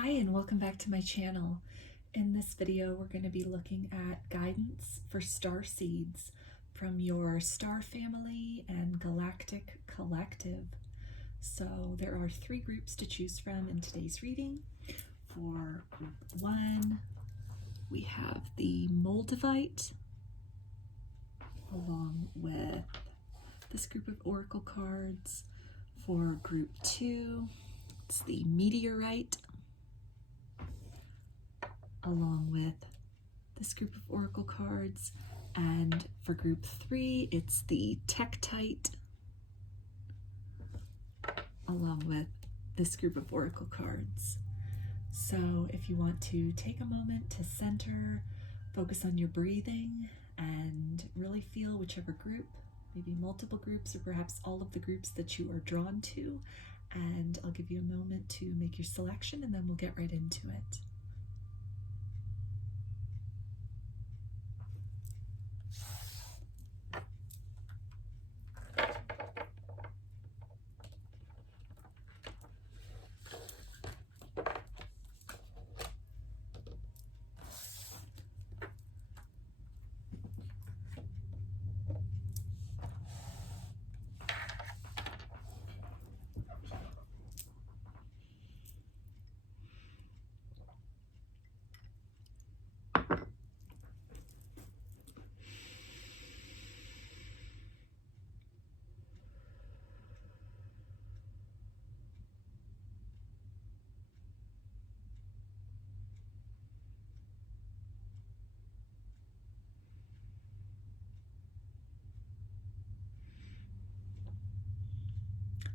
Hi and welcome back to my channel. In this video we're going to be looking at guidance for Starseeds from your Star Family and Galactic Collective. So there are 3 groups to choose from in today's reading. For group 1 we have the Moldavite along with this group of oracle cards. For group 2 it's the Meteorite along with this group of oracle cards, and for group 3 it's the Tektite along with this group of oracle cards. So if you want to take a moment to center, focus on your breathing, and really feel whichever group, maybe multiple groups or perhaps all of the groups that you are drawn to, and I'll give you a moment to make your selection and then we'll get right into it.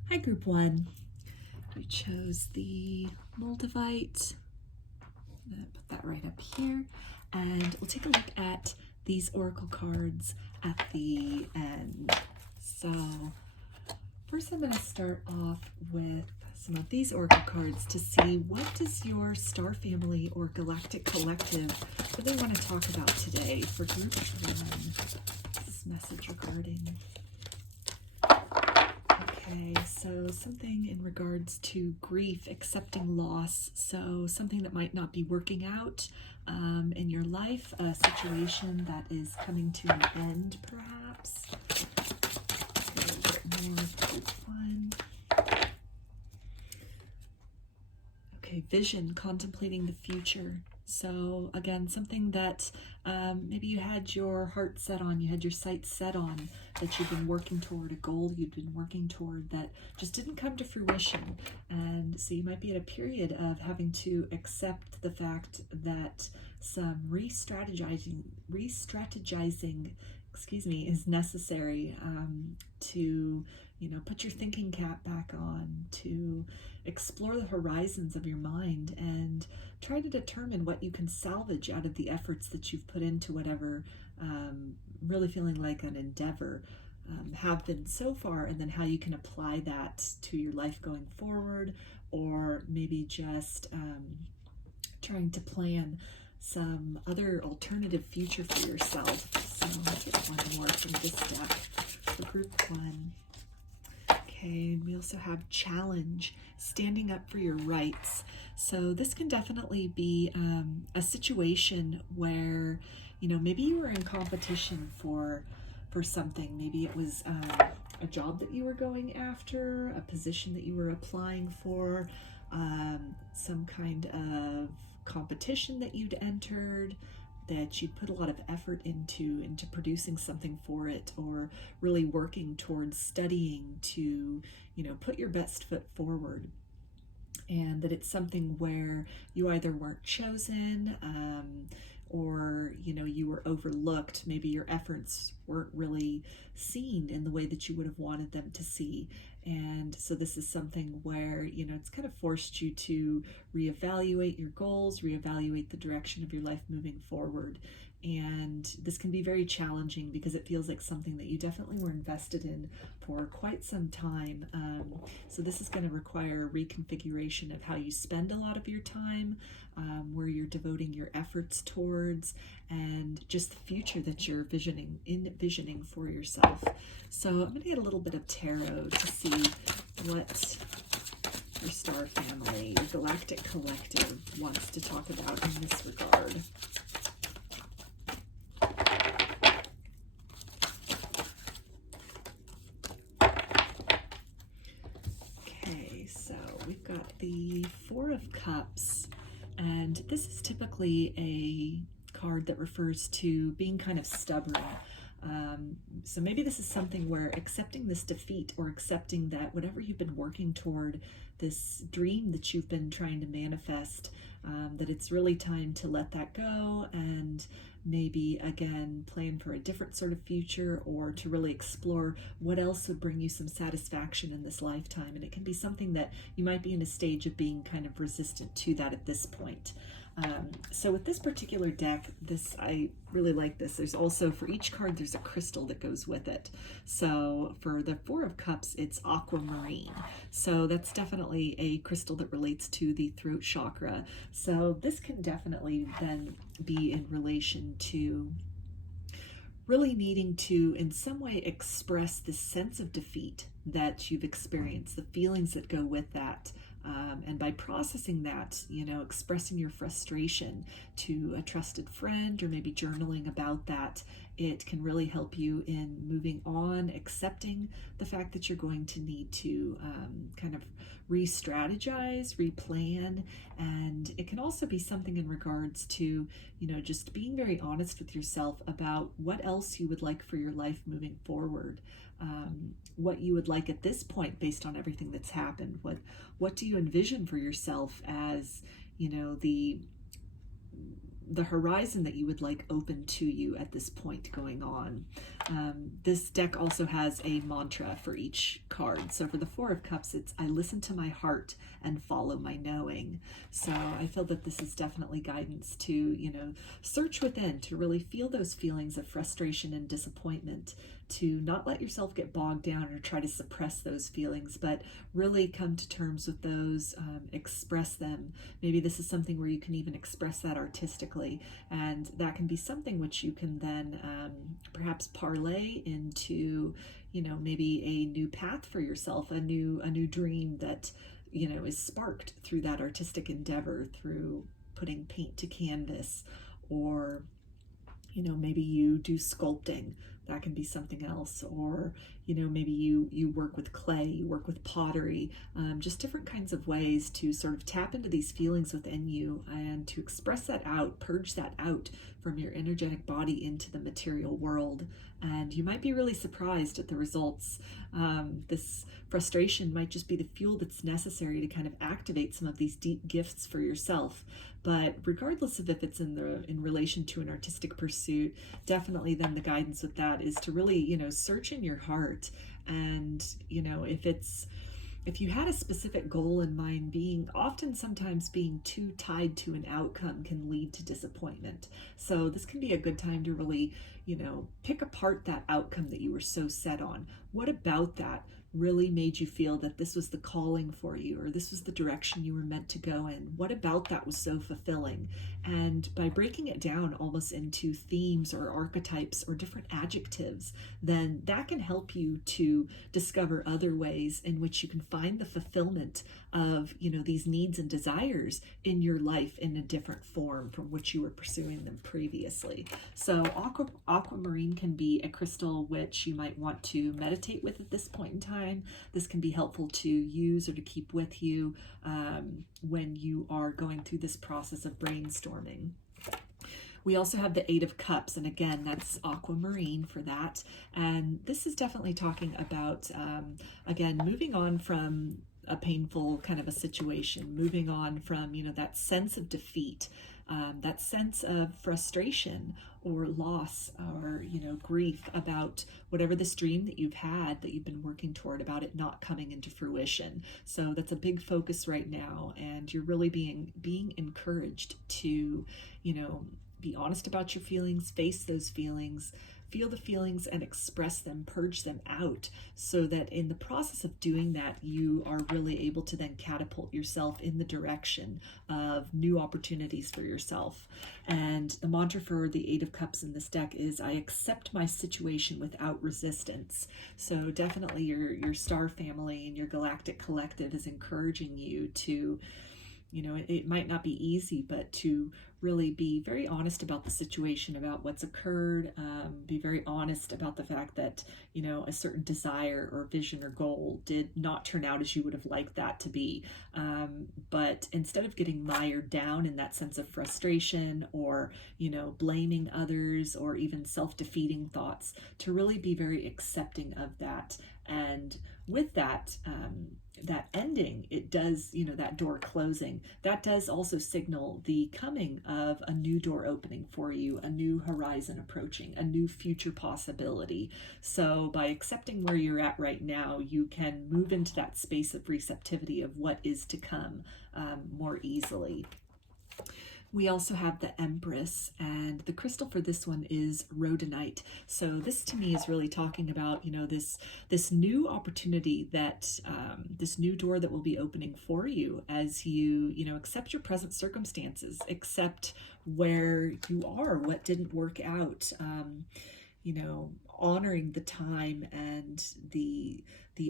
Hi, group 1. You chose the Moldavite. I'm going to put that right up here. And we'll take a look at these oracle cards at the end. So first I'm going to start off with some of these oracle cards to see what does your Star Family or Galactic Collective really want to talk about today for group 1. This message regarding... Okay, so something in regards to grief, accepting loss, so something that might not be working out in your life, a situation that is coming to an end, perhaps. Okay, a bit more of group 1. Okay, vision, contemplating the future. So again, something that maybe you had your heart set on, you had your sights set on, that you've been working toward, a goal you've been working toward that just didn't come to fruition. And so you might be at a period of having to accept the fact that some re-strategizing, is necessary to, put your thinking cap back on, to explore the horizons of your mind and try to determine what you can salvage out of the efforts that you've put into whatever really feeling like an endeavor have been so far, and then how you can apply that to your life going forward, or maybe just trying to plan some other alternative future for yourself. So I'll get one more from this deck for group 1. Okay, and we also have challenge, standing up for your rights. So this can definitely be a situation where, maybe you were in competition for something. Maybe it was a job that you were going after, a position that you were applying for, some kind of competition that you'd entered, that you put a lot of effort into producing something for it, or really working towards studying to, put your best foot forward. And that it's something where you either weren't chosen, or, you were overlooked. Maybe your efforts weren't really seen in the way that you would have wanted them to see. And so this is something where, it's kind of forced you to reevaluate your goals, reevaluate the direction of your life moving forward. And this can be very challenging because it feels like something that you definitely were invested in for quite some time. So this is going to require a reconfiguration of how you spend a lot of your time, where you're devoting your efforts towards, and just the future that you're envisioning for yourself. So I'm going to get a little bit of tarot to see what your Star Family Galactic Collective wants to talk about in this regard. Okay, so we've got the Four of Cups, and this is typically a card that refers to being kind of stubborn. So maybe this is something where accepting this defeat, or accepting that whatever you've been working toward, this dream that you've been trying to manifest, that it's really time to let that go and maybe again plan for a different sort of future, or to really explore what else would bring you some satisfaction in this lifetime. And it can be something that you might be in a stage of being kind of resistant to that at this point. So with this particular deck, I really like this. There's also, for each card, there's a crystal that goes with it. So for the Four of Cups, it's aquamarine. So that's definitely a crystal that relates to the throat chakra. So this can definitely then be in relation to really needing to, in some way, express this sense of defeat that you've experienced, the feelings that go with that. And by processing that, expressing your frustration to a trusted friend, or maybe journaling about that, it can really help you in moving on, accepting the fact that you're going to need to kind of re-strategize, replan. And it can also be something in regards to, just being very honest with yourself about what else you would like for your life moving forward. What you would like at this point based on everything that's happened. What do you envision for yourself as, the horizon that you would like open to you at this point going on. This deck also has a mantra for each card. So for the Four of Cups, it's I listen to my heart and follow my knowing. So I feel that this is definitely guidance to, search within, to really feel those feelings of frustration and disappointment, to not let yourself get bogged down or try to suppress those feelings, but really come to terms with those, express them. Maybe this is something where you can even express that artistically, and that can be something which you can then perhaps parlay into, maybe a new path for yourself, a new dream that, is sparked through that artistic endeavor, through putting paint to canvas, or maybe you do sculpting. That can be something else. Or, maybe you work with clay, you work with pottery, just different kinds of ways to sort of tap into these feelings within you and to express that out, purge that out from your energetic body into the material world. And you might be really surprised at the results. This frustration might just be the fuel that's necessary to kind of activate some of these deep gifts for yourself. But regardless of if it's in relation to an artistic pursuit, definitely then the guidance with that is to really, search in your heart. And, if you had a specific goal in mind, sometimes being too tied to an outcome can lead to disappointment. So this can be a good time to really, pick apart that outcome that you were so set on. What about that really made you feel that this was the calling for you, or this was the direction you were meant to go in? What about that was so fulfilling? And by breaking it down almost into themes or archetypes or different adjectives, then that can help you to discover other ways in which you can find the fulfillment of, these needs and desires in your life in a different form from which you were pursuing them previously. So aquamarine can be a crystal which you might want to meditate with at this point in time. This can be helpful to use or to keep with you when you are going through this process of brainstorming. We also have the Eight of Cups, and again, that's aquamarine for that. And this is definitely talking about, again, moving on from a painful kind of a situation, moving on from, that sense of defeat, that sense of frustration or loss or, grief about whatever this dream that you've had that you've been working toward, about it not coming into fruition. So that's a big focus right now, and you're really being encouraged to, be honest about your feelings, face those feelings, feel the feelings and express them, purge them out, so that in the process of doing that, you are really able to then catapult yourself in the direction of new opportunities for yourself. And the mantra for the Eight of Cups in this deck is, I accept my situation without resistance. So definitely your star family and your galactic collective is encouraging you to, it might not be easy, but to really be very honest about the situation, about what's occurred, be very honest about the fact that, a certain desire or vision or goal did not turn out as you would have liked that to be. But instead of getting mired down in that sense of frustration or, blaming others or even self-defeating thoughts, to really be very accepting of that. And with that, that ending, it does, that door closing, that does also signal the coming of a new door opening for you, a new horizon approaching, a new future possibility. So by accepting where you're at right now, you can move into that space of receptivity of what is to come more easily. We also have the Empress, and the crystal for this one is rhodonite. So this to me is really talking about, this new opportunity that, this new door that will be opening for you as you, accept your present circumstances, accept where you are, what didn't work out, honoring the time and the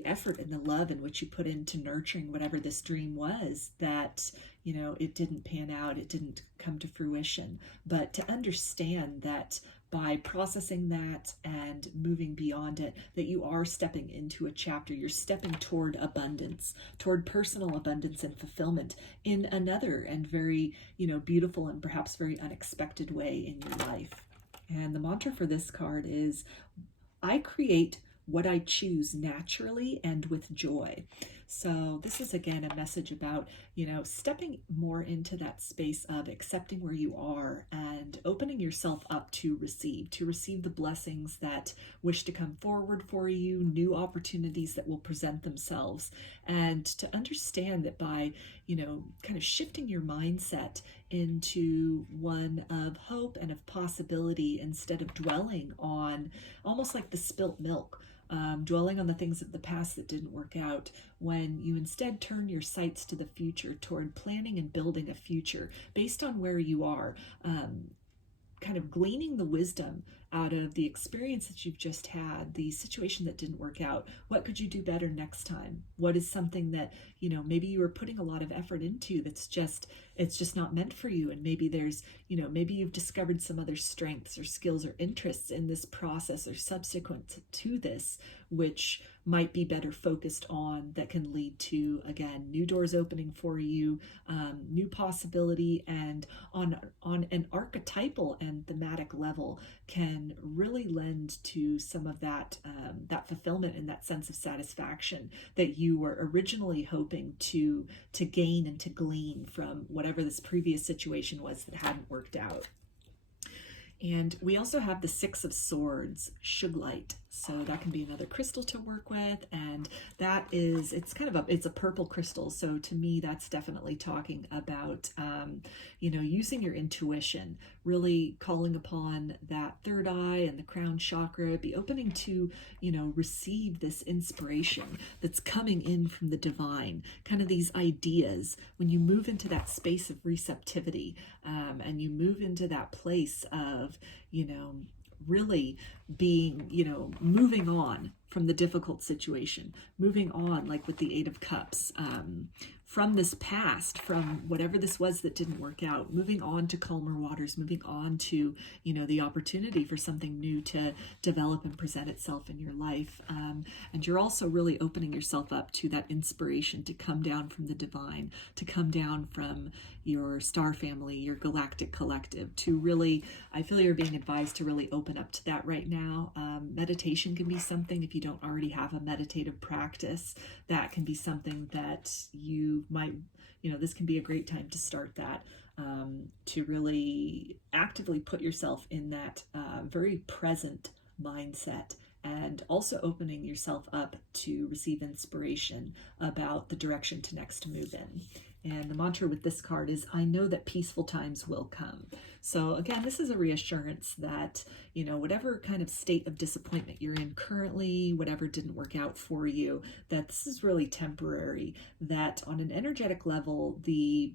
effort and the love in which you put into nurturing whatever this dream was that, it didn't pan out, it didn't come to fruition. But to understand that by processing that and moving beyond it, that you are stepping into a chapter, you're stepping toward abundance, toward personal abundance and fulfillment in another and very, beautiful and perhaps very unexpected way in your life. And the mantra for this card is, I create what I choose naturally and with joy. So this is again a message about, stepping more into that space of accepting where you are and opening yourself up to receive the blessings that wish to come forward for you, new opportunities that will present themselves, and to understand that by, kind of shifting your mindset into one of hope and of possibility instead of dwelling on almost like the spilt milk. Dwelling on the things of the past that didn't work out, when you instead turn your sights to the future, toward planning and building a future based on where you are, kind of gleaning the wisdom out of the experience that you've just had, the situation that didn't work out. What could you do better next time? What is something that, maybe you were putting a lot of effort into it's just not meant for you. And maybe there's, maybe you've discovered some other strengths or skills or interests in this process or subsequent to this, which might be better focused on, that can lead to, again, new doors opening for you, new possibility, and on an archetypal and thematic level can really lend to some of that fulfillment and that sense of satisfaction that you were originally hoping to gain and to glean from whatever this previous situation was that hadn't worked out. And we also have the Six of Swords, Shuglite. So that can be another crystal to work with. And that is, it's a purple crystal. So to me, that's definitely talking about, using your intuition, really calling upon that third eye and the crown chakra, be opening to, receive this inspiration that's coming in from the divine, kind of these ideas. When you move into that space of receptivity, and you move into that place of, really being, moving on from the difficult situation, moving on, like with the Eight of Cups, from this past, from whatever this was that didn't work out, moving on to calmer waters, moving on to, the opportunity for something new to develop and present itself in your life. And you're also really opening yourself up to that inspiration to come down from the divine, to come down from your star family, your galactic collective, to really, I feel you're being advised to really open up to that right now. Meditation can be something, if you don't already have a meditative practice, that can be something that you might, this can be a great time to start that, to really actively put yourself in that very present mindset, and also opening yourself up to receive inspiration about the direction to next move in. And the mantra with this card is, I know that peaceful times will come. So again, this is a reassurance that, you know, whatever kind of state of disappointment you're in currently, whatever didn't work out for you, that this is really temporary, that on an energetic level, the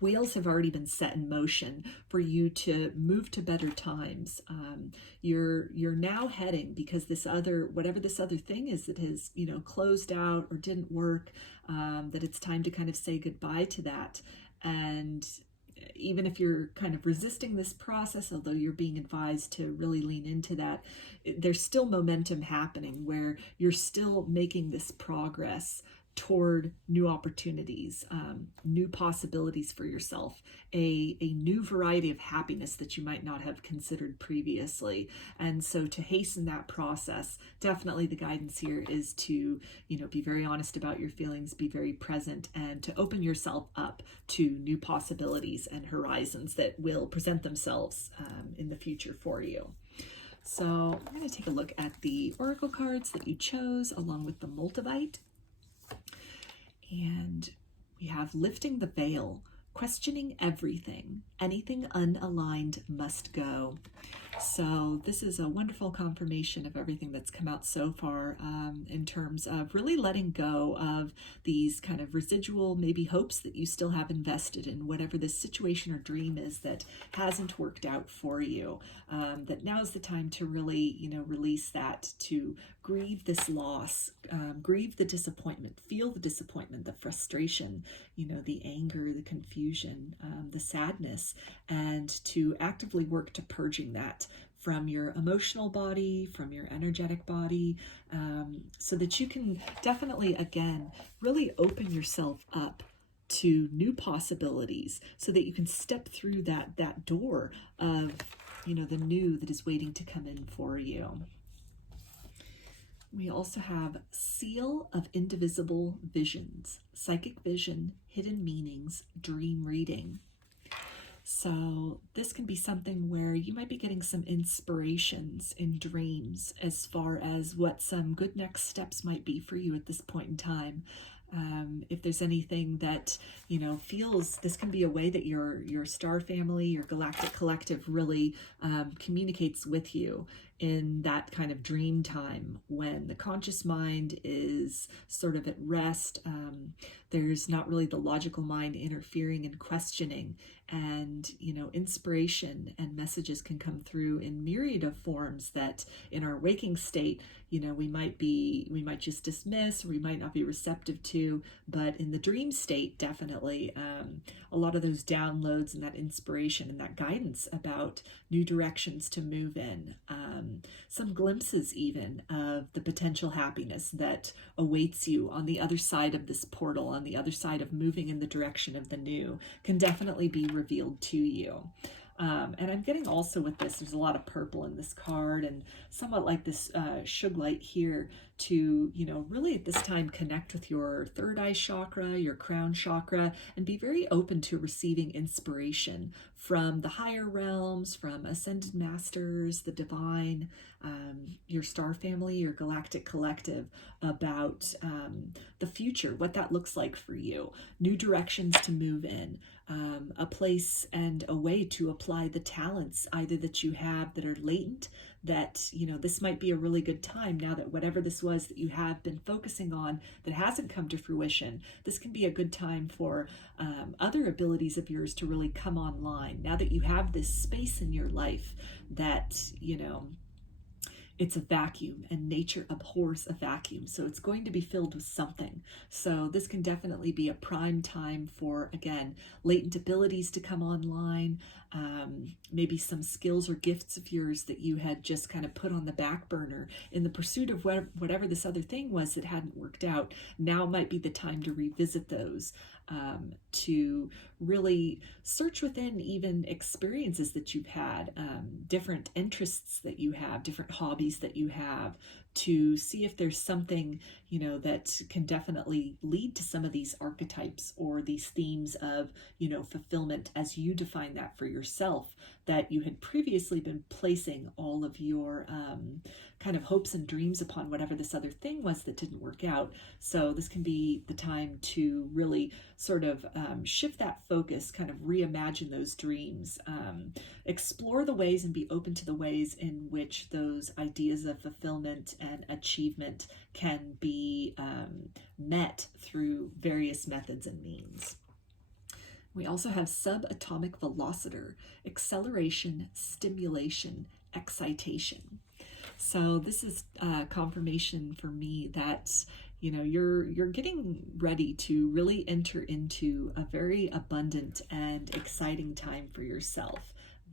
wheels have already been set in motion for you to move to better times. You're now heading, because this other, whatever this other thing is that has, you know, closed out or didn't work, that it's time to kind of say goodbye to that. And even if you're kind of resisting this process, although you're being advised to really lean into that, there's still momentum happening where you're still making this progress toward new opportunities, new possibilities for yourself, a new variety of happiness that you might not have considered previously. And so to hasten that process, definitely the guidance here is to, you know, be very honest about your feelings, be very present, and to open yourself up to new possibilities and horizons that will present themselves in the future for you. So I'm going to take a look at the oracle cards that you chose along with the Moldavite. And we have lifting the veil, questioning everything. Anything unaligned must go. So this is a wonderful confirmation of everything that's come out so far in terms of really letting go of these kind of residual maybe hopes that you still have invested in whatever this situation or dream is that hasn't worked out for you. That now's the time to really, you know, release that, to grieve this loss, grieve the disappointment, feel the disappointment, the frustration, you know, the anger, the confusion, the sadness, and to actively work to purging that from your emotional body, from your energetic body, so that you can definitely, again, really open yourself up to new possibilities, so that you can step through that door of, you know, the new that is waiting to come in for you. We also have Seal of Indivisible Visions, Psychic Vision, Hidden Meanings, Dream Reading. So this can be something where you might be getting some inspirations in dreams as far as what some good next steps might be for you at this point in time. If there's anything that, you know, feels, this can be a way that your Star Family, your Galactic Collective really communicates with you in that kind of dream time when the conscious mind is sort of at rest. There's not really the logical mind interfering and questioning, and, you know, inspiration and messages can come through in myriad of forms that in our waking state, you know, we might just dismiss, or we might not be receptive to, but in the dream state, definitely a lot of those downloads and that inspiration and that guidance about new directions to move in, some glimpses even of the potential happiness that awaits you on the other side of this portal, on the other side of moving in the direction of the new, can definitely be revealed to you. And I'm getting also with this, there's a lot of purple in this card, and somewhat like this shug light here, to, you know, really at this time connect with your third eye chakra, your crown chakra, and be very open to receiving inspiration from the higher realms, from ascended masters, the divine, your Star Family, your Galactic Collective, about the future, what that looks like for you, new directions to move in, a place and a way to apply the talents either that you have that are latent, that, you know, this might be a really good time now that whatever this was that you have been focusing on that hasn't come to fruition, this can be a good time for other abilities of yours to really come online now that you have this space in your life that, you know, it's a vacuum, and nature abhors a vacuum. So it's going to be filled with something. So this can definitely be a prime time for, again, latent abilities to come online, maybe some skills or gifts of yours that you had just kind of put on the back burner in the pursuit of whatever this other thing was that hadn't worked out. Now might be the time to revisit those, to really search within even experiences that you've had, different interests that you have, different hobbies that you have, to see if there's something, that can definitely lead to some of these archetypes or these themes of, fulfillment as you define that for yourself, that you had previously been placing all of your kind of hopes and dreams upon whatever this other thing was that didn't work out. So this can be the time to really sort of shift that focus, kind of reimagine those dreams, explore the ways and be open to the ways in which those ideas of fulfillment and achievement can be met through various methods and means. We also have subatomic velociter, acceleration, stimulation, excitation. So this is confirmation for me that you're getting ready to really enter into a very abundant and exciting time for yourself.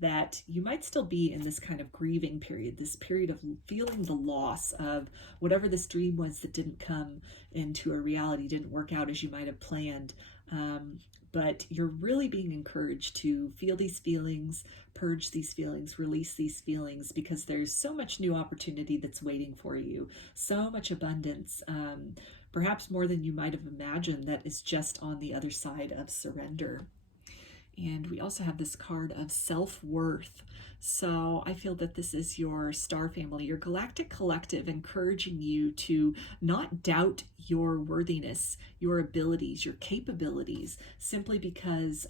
That you might still be in this kind of grieving period, this period of feeling the loss of whatever this dream was that didn't come into a reality, didn't work out as you might have planned. But you're really being encouraged to feel these feelings, purge these feelings, release these feelings, because there's so much new opportunity that's waiting for you, so much abundance, perhaps more than you might have imagined, that is just on the other side of surrender. And we also have this card of self-worth. So I feel that this is your star family, your galactic collective, encouraging you to not doubt your worthiness, your abilities, your capabilities, simply because,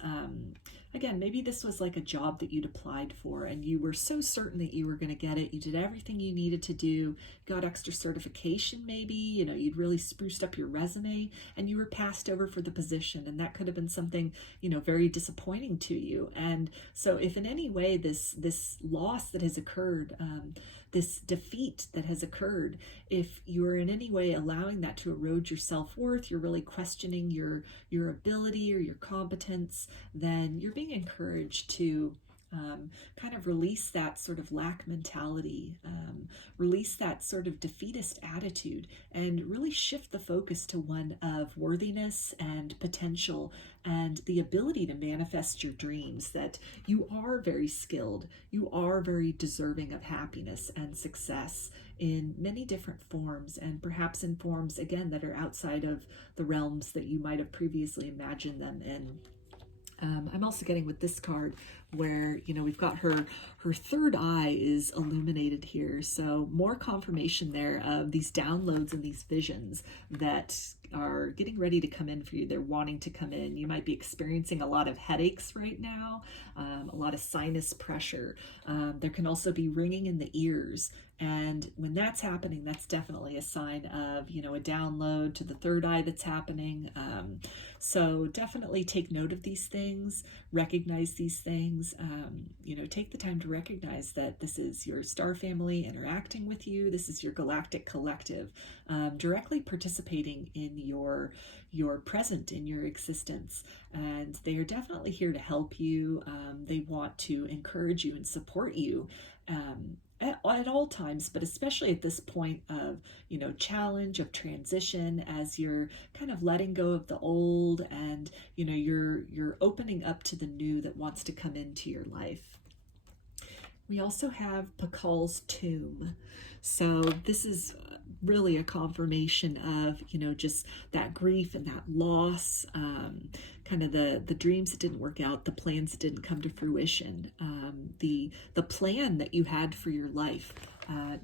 again, maybe this was like a job that you'd applied for and you were so certain that you were going to get it. You did everything you needed to do, got extra certification maybe, you'd really spruced up your resume, and you were passed over for the position. And that could have been something, very disappointing to you. And so if in any way this loss that has occurred, this defeat that has occurred, if you're in any way allowing that to erode your self-worth, you're really questioning your ability or your competence, then you're being encouraged to kind of release that sort of lack mentality, release that sort of defeatist attitude, and really shift the focus to one of worthiness and potential and the ability to manifest your dreams, that you are very skilled, you are very deserving of happiness and success in many different forms, and perhaps in forms, again, that are outside of the realms that you might have previously imagined them in. I'm also getting with this card where, we've got her third eye is illuminated here. So more confirmation there of these downloads and these visions that are getting ready to come in for you. They're wanting to come in. You might be experiencing a lot of headaches right now, a lot of sinus pressure. There can also be ringing in the ears. And when that's happening, that's definitely a sign of, a download to the third eye that's happening. So definitely take note of these things, recognize these things, take the time to recognize that this is your star family interacting with you. This is your galactic collective, directly participating in your present, in your existence. And they are definitely here to help you. They want to encourage you and support you, at all times, but especially at this point of, challenge, of transition, as you're kind of letting go of the old and, you're opening up to the new that wants to come into your life. We also have Pakal's tomb. So this is really a confirmation of, just that grief and that loss, kind of the dreams that didn't work out, the plans that didn't come to fruition, the plan that you had for your life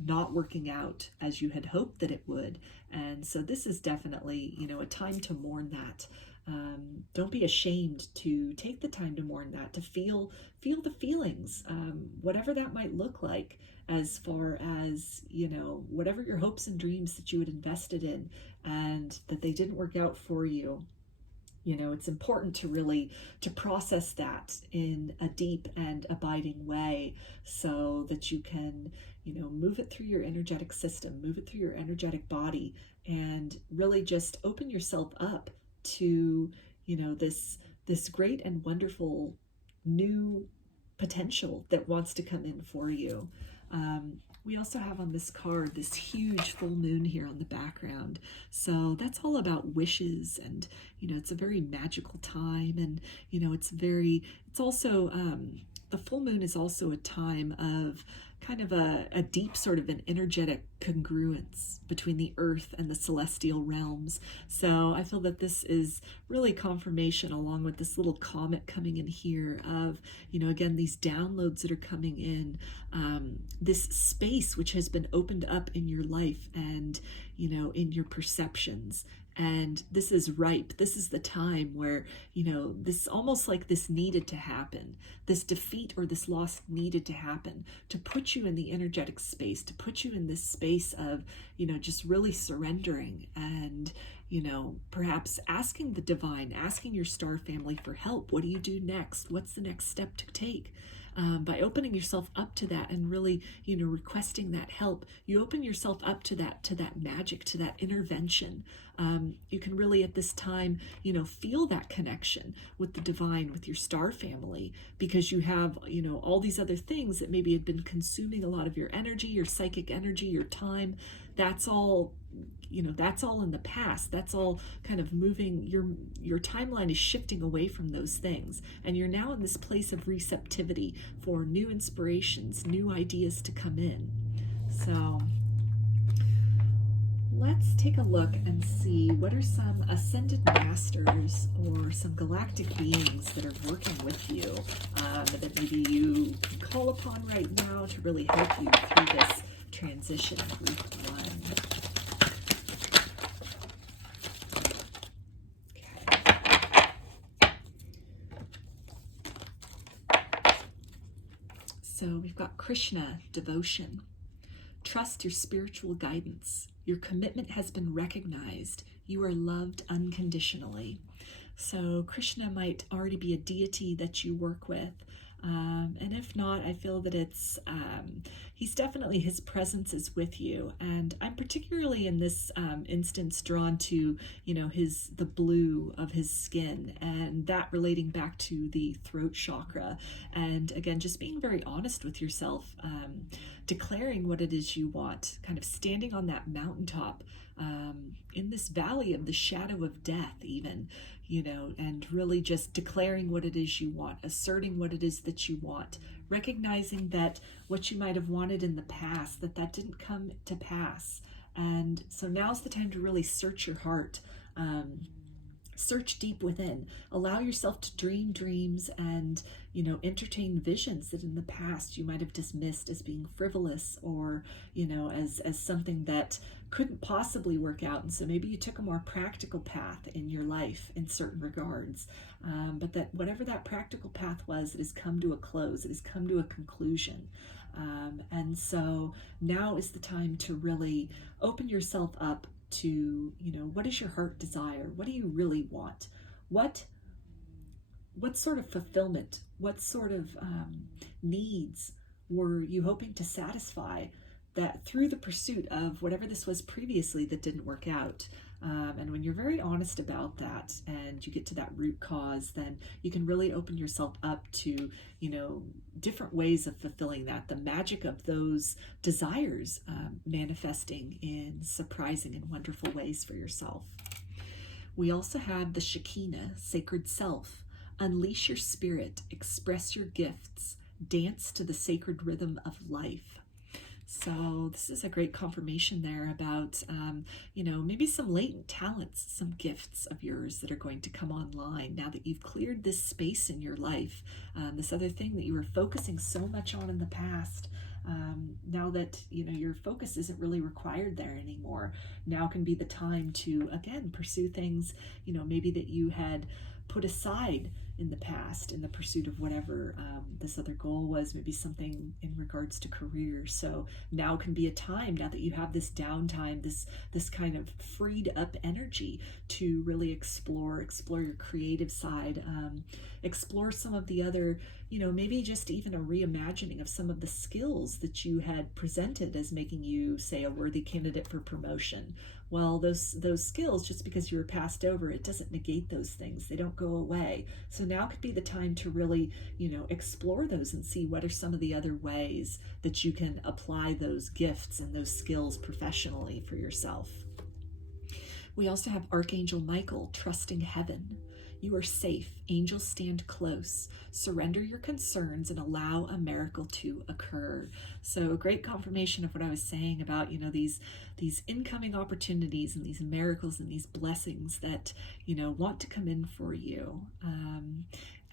not working out as you had hoped that it would. And so this is definitely, a time to mourn that. Don't be ashamed to take the time to mourn that, to feel the feelings, whatever that might look like, as far as, whatever your hopes and dreams that you had invested in and that they didn't work out for you. It's important to process that in a deep and abiding way, so that you can, move it through your energetic system, move it through your energetic body, and really just open yourself up to, this great and wonderful new potential that wants to come in for you. We also have on this card this huge full moon here on the background. So that's all about wishes, and, it's a very magical time, and, it's also, the full moon is also a time of kind of a deep sort of an energetic congruence between the earth and the celestial realms. So I feel that this is really confirmation, along with this little comet coming in here, of, again, these downloads that are coming in, this space which has been opened up in your life and, in your perceptions. And this is ripe. This is the time where, this almost like this needed to happen. This defeat or this loss needed to happen to put you in the energetic space, to put you in this space of, just really surrendering and, perhaps asking the divine, asking your star family for help. What do you do next? What's the next step to take? By opening yourself up to that and really, requesting that help, you open yourself up to that magic, to that intervention. You can really at this time, feel that connection with the divine, with your star family, because you have, all these other things that maybe had been consuming a lot of your energy, your psychic energy, your time. That's all, that's all in the past. That's all kind of moving. Your timeline is shifting away from those things. And you're now in this place of receptivity for new inspirations, new ideas to come in. So let's take a look and see what are some ascended masters or some galactic beings that are working with you, that maybe you can call upon right now to really help you through this transition. Group 1. So we've got Krishna, devotion. Trust your spiritual guidance. Your commitment has been recognized. You are loved unconditionally. So Krishna might already be a deity that you work with. And if not, I feel that it's, he's definitely, his presence is with you. And I'm particularly in this instance drawn to, the blue of his skin, and that relating back to the throat chakra. And again, just being very honest with yourself, declaring what it is you want, kind of standing on that mountaintop, in this valley of the shadow of death even, and really just declaring what it is you want, asserting what it is that you want, recognizing that what you might have wanted in the past, that didn't come to pass. And so now's the time to really search your heart, search deep within, allow yourself to dream dreams and, entertain visions that in the past you might have dismissed as being frivolous or, as something that couldn't possibly work out. And so maybe you took a more practical path in your life in certain regards, but that whatever that practical path was, it has come to a close, it has come to a conclusion. And so now is the time to really open yourself up to, what is your heart desire? What do you really want? What sort of fulfillment, what sort of needs were you hoping to satisfy that through the pursuit of whatever this was previously that didn't work out? And when you're very honest about that and you get to that root cause, then you can really open yourself up to, different ways of fulfilling that, the magic of those desires manifesting in surprising and wonderful ways for yourself. We also have the Shekinah, sacred self. Unleash your spirit, express your gifts, dance to the sacred rhythm of life. So this is a great confirmation there about, maybe some latent talents, some gifts of yours that are going to come online now that you've cleared this space in your life, this other thing that you were focusing so much on in the past. Now that, your focus isn't really required there anymore, now can be the time to, again, pursue things, maybe that you had put aside in the past in the pursuit of whatever this other goal was, maybe something in regards to career. So now can be a time, now that you have this downtime, this kind of freed up energy to really explore your creative side, explore some of the other, maybe just even a reimagining of some of the skills that you had presented as making you, say, a worthy candidate for promotion. Well, those skills, just because you were passed over, it doesn't negate those things. They don't go away. So now could be the time to really, explore those and see what are some of the other ways that you can apply those gifts and those skills professionally for yourself. We also have Archangel Michael, trusting heaven. You are safe. Angels stand close. Surrender your concerns and allow a miracle to occur. So great confirmation of what I was saying about, these incoming opportunities and these miracles and these blessings that, want to come in for you.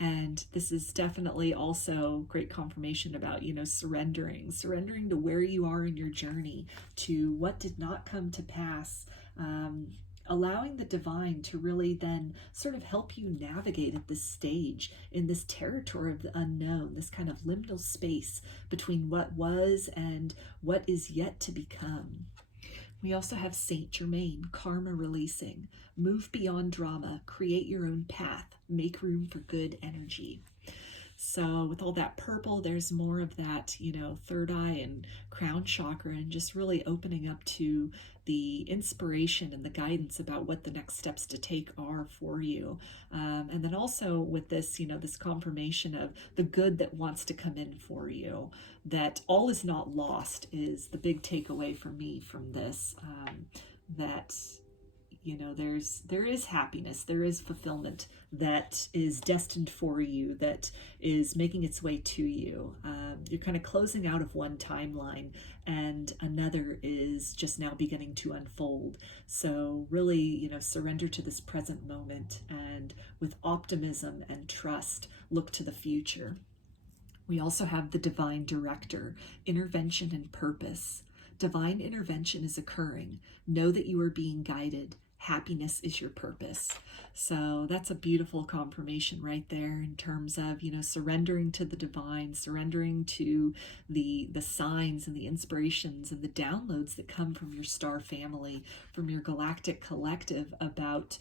And this is definitely also great confirmation about, surrendering to where you are in your journey, to what did not come to pass, allowing the divine to really then sort of help you navigate at this stage in this territory of the unknown, this kind of liminal space between what was and what is yet to become. We also have Saint Germain, karma releasing, move beyond drama, create your own path, make room for good energy. So with all that purple, there's more of that, third eye and crown chakra, and just really opening up to the inspiration and the guidance about what the next steps to take are for you. And then also with this, this confirmation of the good that wants to come in for you, that all is not lost is the big takeaway for me from this, that there is happiness, there is fulfillment that is destined for you, that is making its way to you. You're kind of closing out of one timeline and another is just now beginning to unfold. So really, surrender to this present moment and with optimism and trust, look to the future. We also have the divine director, intervention and purpose. Divine intervention is occurring. Know that you are being guided. Happiness is your purpose. So that's a beautiful confirmation right there in terms of, surrendering to the divine, surrendering to the signs and the inspirations and the downloads that come from your star family, from your galactic collective about,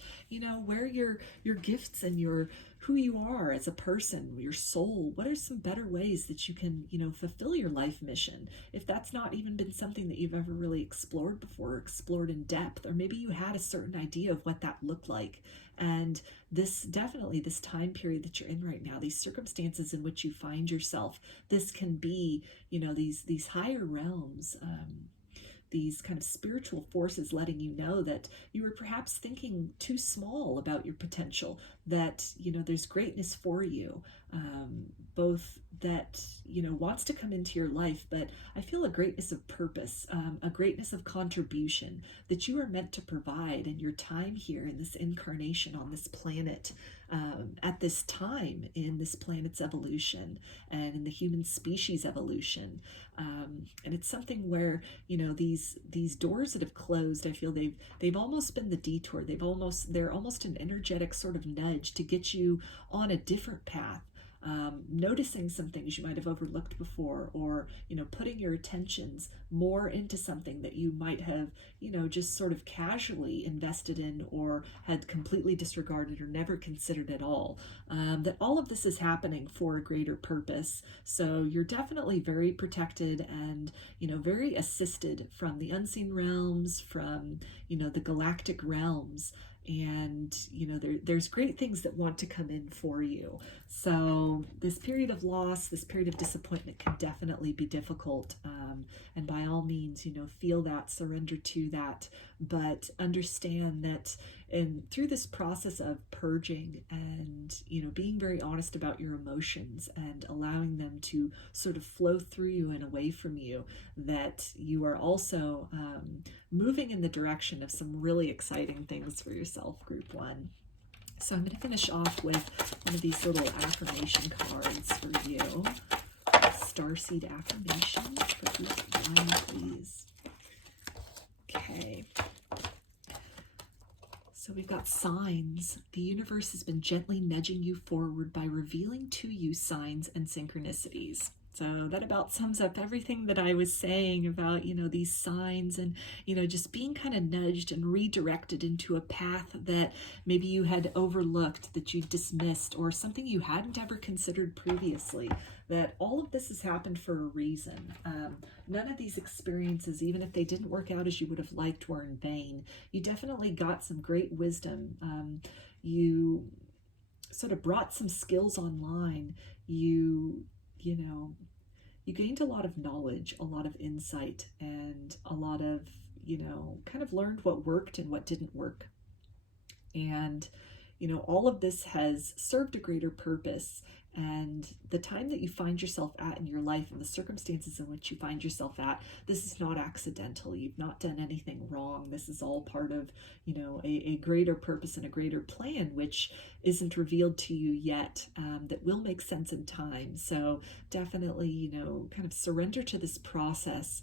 where your gifts and who you are as a person, your soul, what are some better ways that you can, fulfill your life mission? If that's not even been something that you've ever really explored before, explored in depth, or maybe you had a certain idea of what that looked like. And this time period that you're in right now, these circumstances in which you find yourself, this can be, these higher realms, these kind of spiritual forces letting you know that you were perhaps thinking too small about your potential, that, there's greatness for you, both that, wants to come into your life, but I feel a greatness of purpose, a greatness of contribution that you are meant to provide in your time here in this incarnation on this planet, at this time in this planet's evolution and in the human species evolution. And it's something where, these doors that have closed, I feel they've almost been the detour. They're almost an energetic sort of nudge to get you on a different path. Noticing some things you might have overlooked before, or putting your attentions more into something that you might have just sort of casually invested in or had completely disregarded or never considered at all. That all of this is happening for a greater purpose. So you're definitely very protected and very assisted from the unseen realms, from the galactic realms. And there's great things that want to come in for you. So this period of loss, this period of disappointment can definitely be difficult, and by all means feel that, surrender to that, but understand that through this process of purging and being very honest about your emotions and allowing them to sort of flow through you and away from you, that you are also moving in the direction of some really exciting things for yourself, group one. So I'm going to finish off with one of these little affirmation cards for you. Starseed affirmations for group one, please. Okay. So we've got signs. The universe has been gently nudging you forward by revealing to you signs and synchronicities. So that about sums up everything that I was saying about, these signs and, just being kind of nudged and redirected into a path that maybe you had overlooked, that you dismissed, or something you hadn't ever considered previously. That all of this has happened for a reason. None of these experiences, even if they didn't work out as you would have liked, were in vain. You definitely got some great wisdom. You sort of brought some skills online. You gained a lot of knowledge, a lot of insight, and a lot of, kind of learned what worked and what didn't work. And, you know, all of this has served a greater purpose. And the time that you find yourself at in your life and the circumstances in which you find yourself at, this is not accidental. You've not done anything wrong. This is all part of, you know, a greater purpose and a greater plan, which isn't revealed to you yet, that will make sense in time. So definitely, you know, kind of surrender to this process,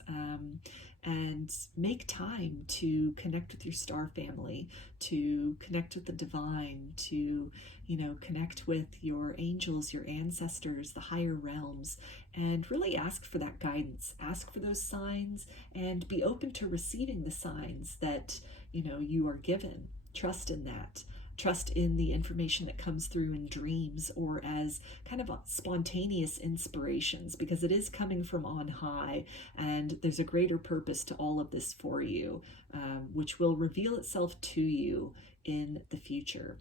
and make time to connect with your star family, to connect with the divine, to, you know, connect with your angels, your ancestors, the higher realms, and really ask for that guidance, ask for those signs, and be open to receiving the signs that, you know, you are given. Trust in that. Trust in the information that comes through in dreams or as kind of spontaneous inspirations, because it is coming from on high, and there's a greater purpose to all of this for you, which will reveal itself to you in the future.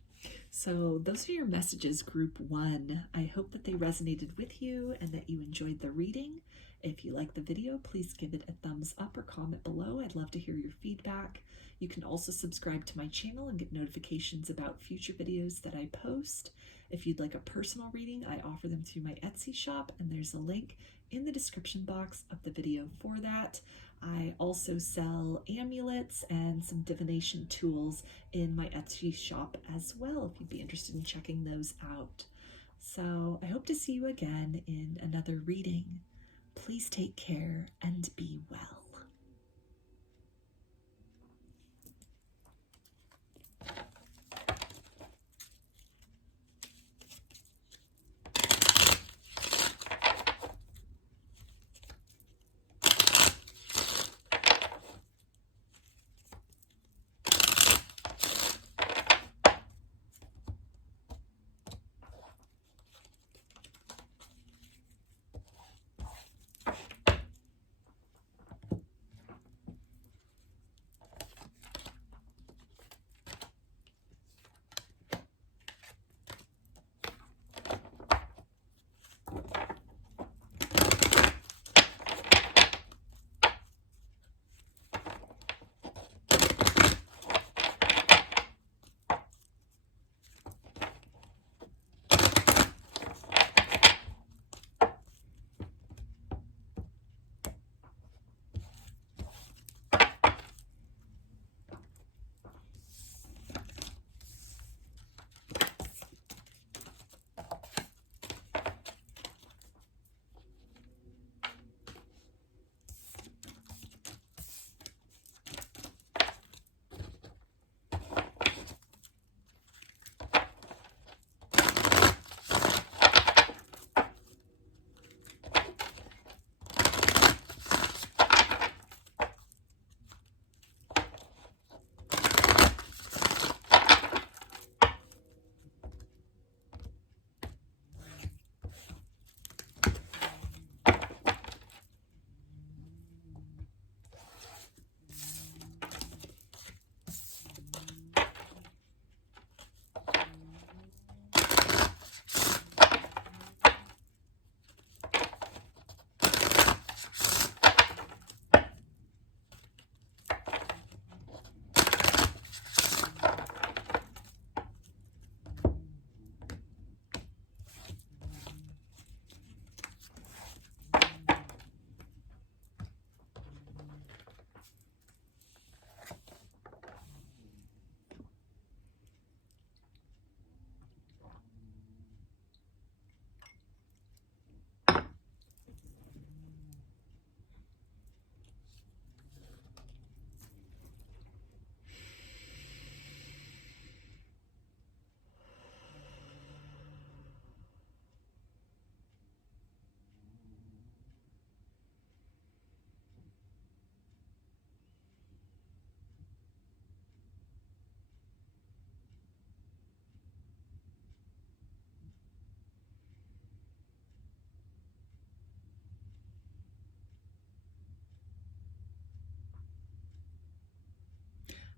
So those are your messages, group 1. I hope that they resonated with you and that you enjoyed the reading. If you like the video, please give it a thumbs up or comment below. I'd love to hear your feedback. You can also subscribe to my channel and get notifications about future videos that I post. If you'd like a personal reading, I offer them through my Etsy shop, and there's a link in the description box of the video for that. I also sell amulets and some divination tools in my Etsy shop as well, if you'd be interested in checking those out. So I hope to see you again in another reading. Please take care and be well.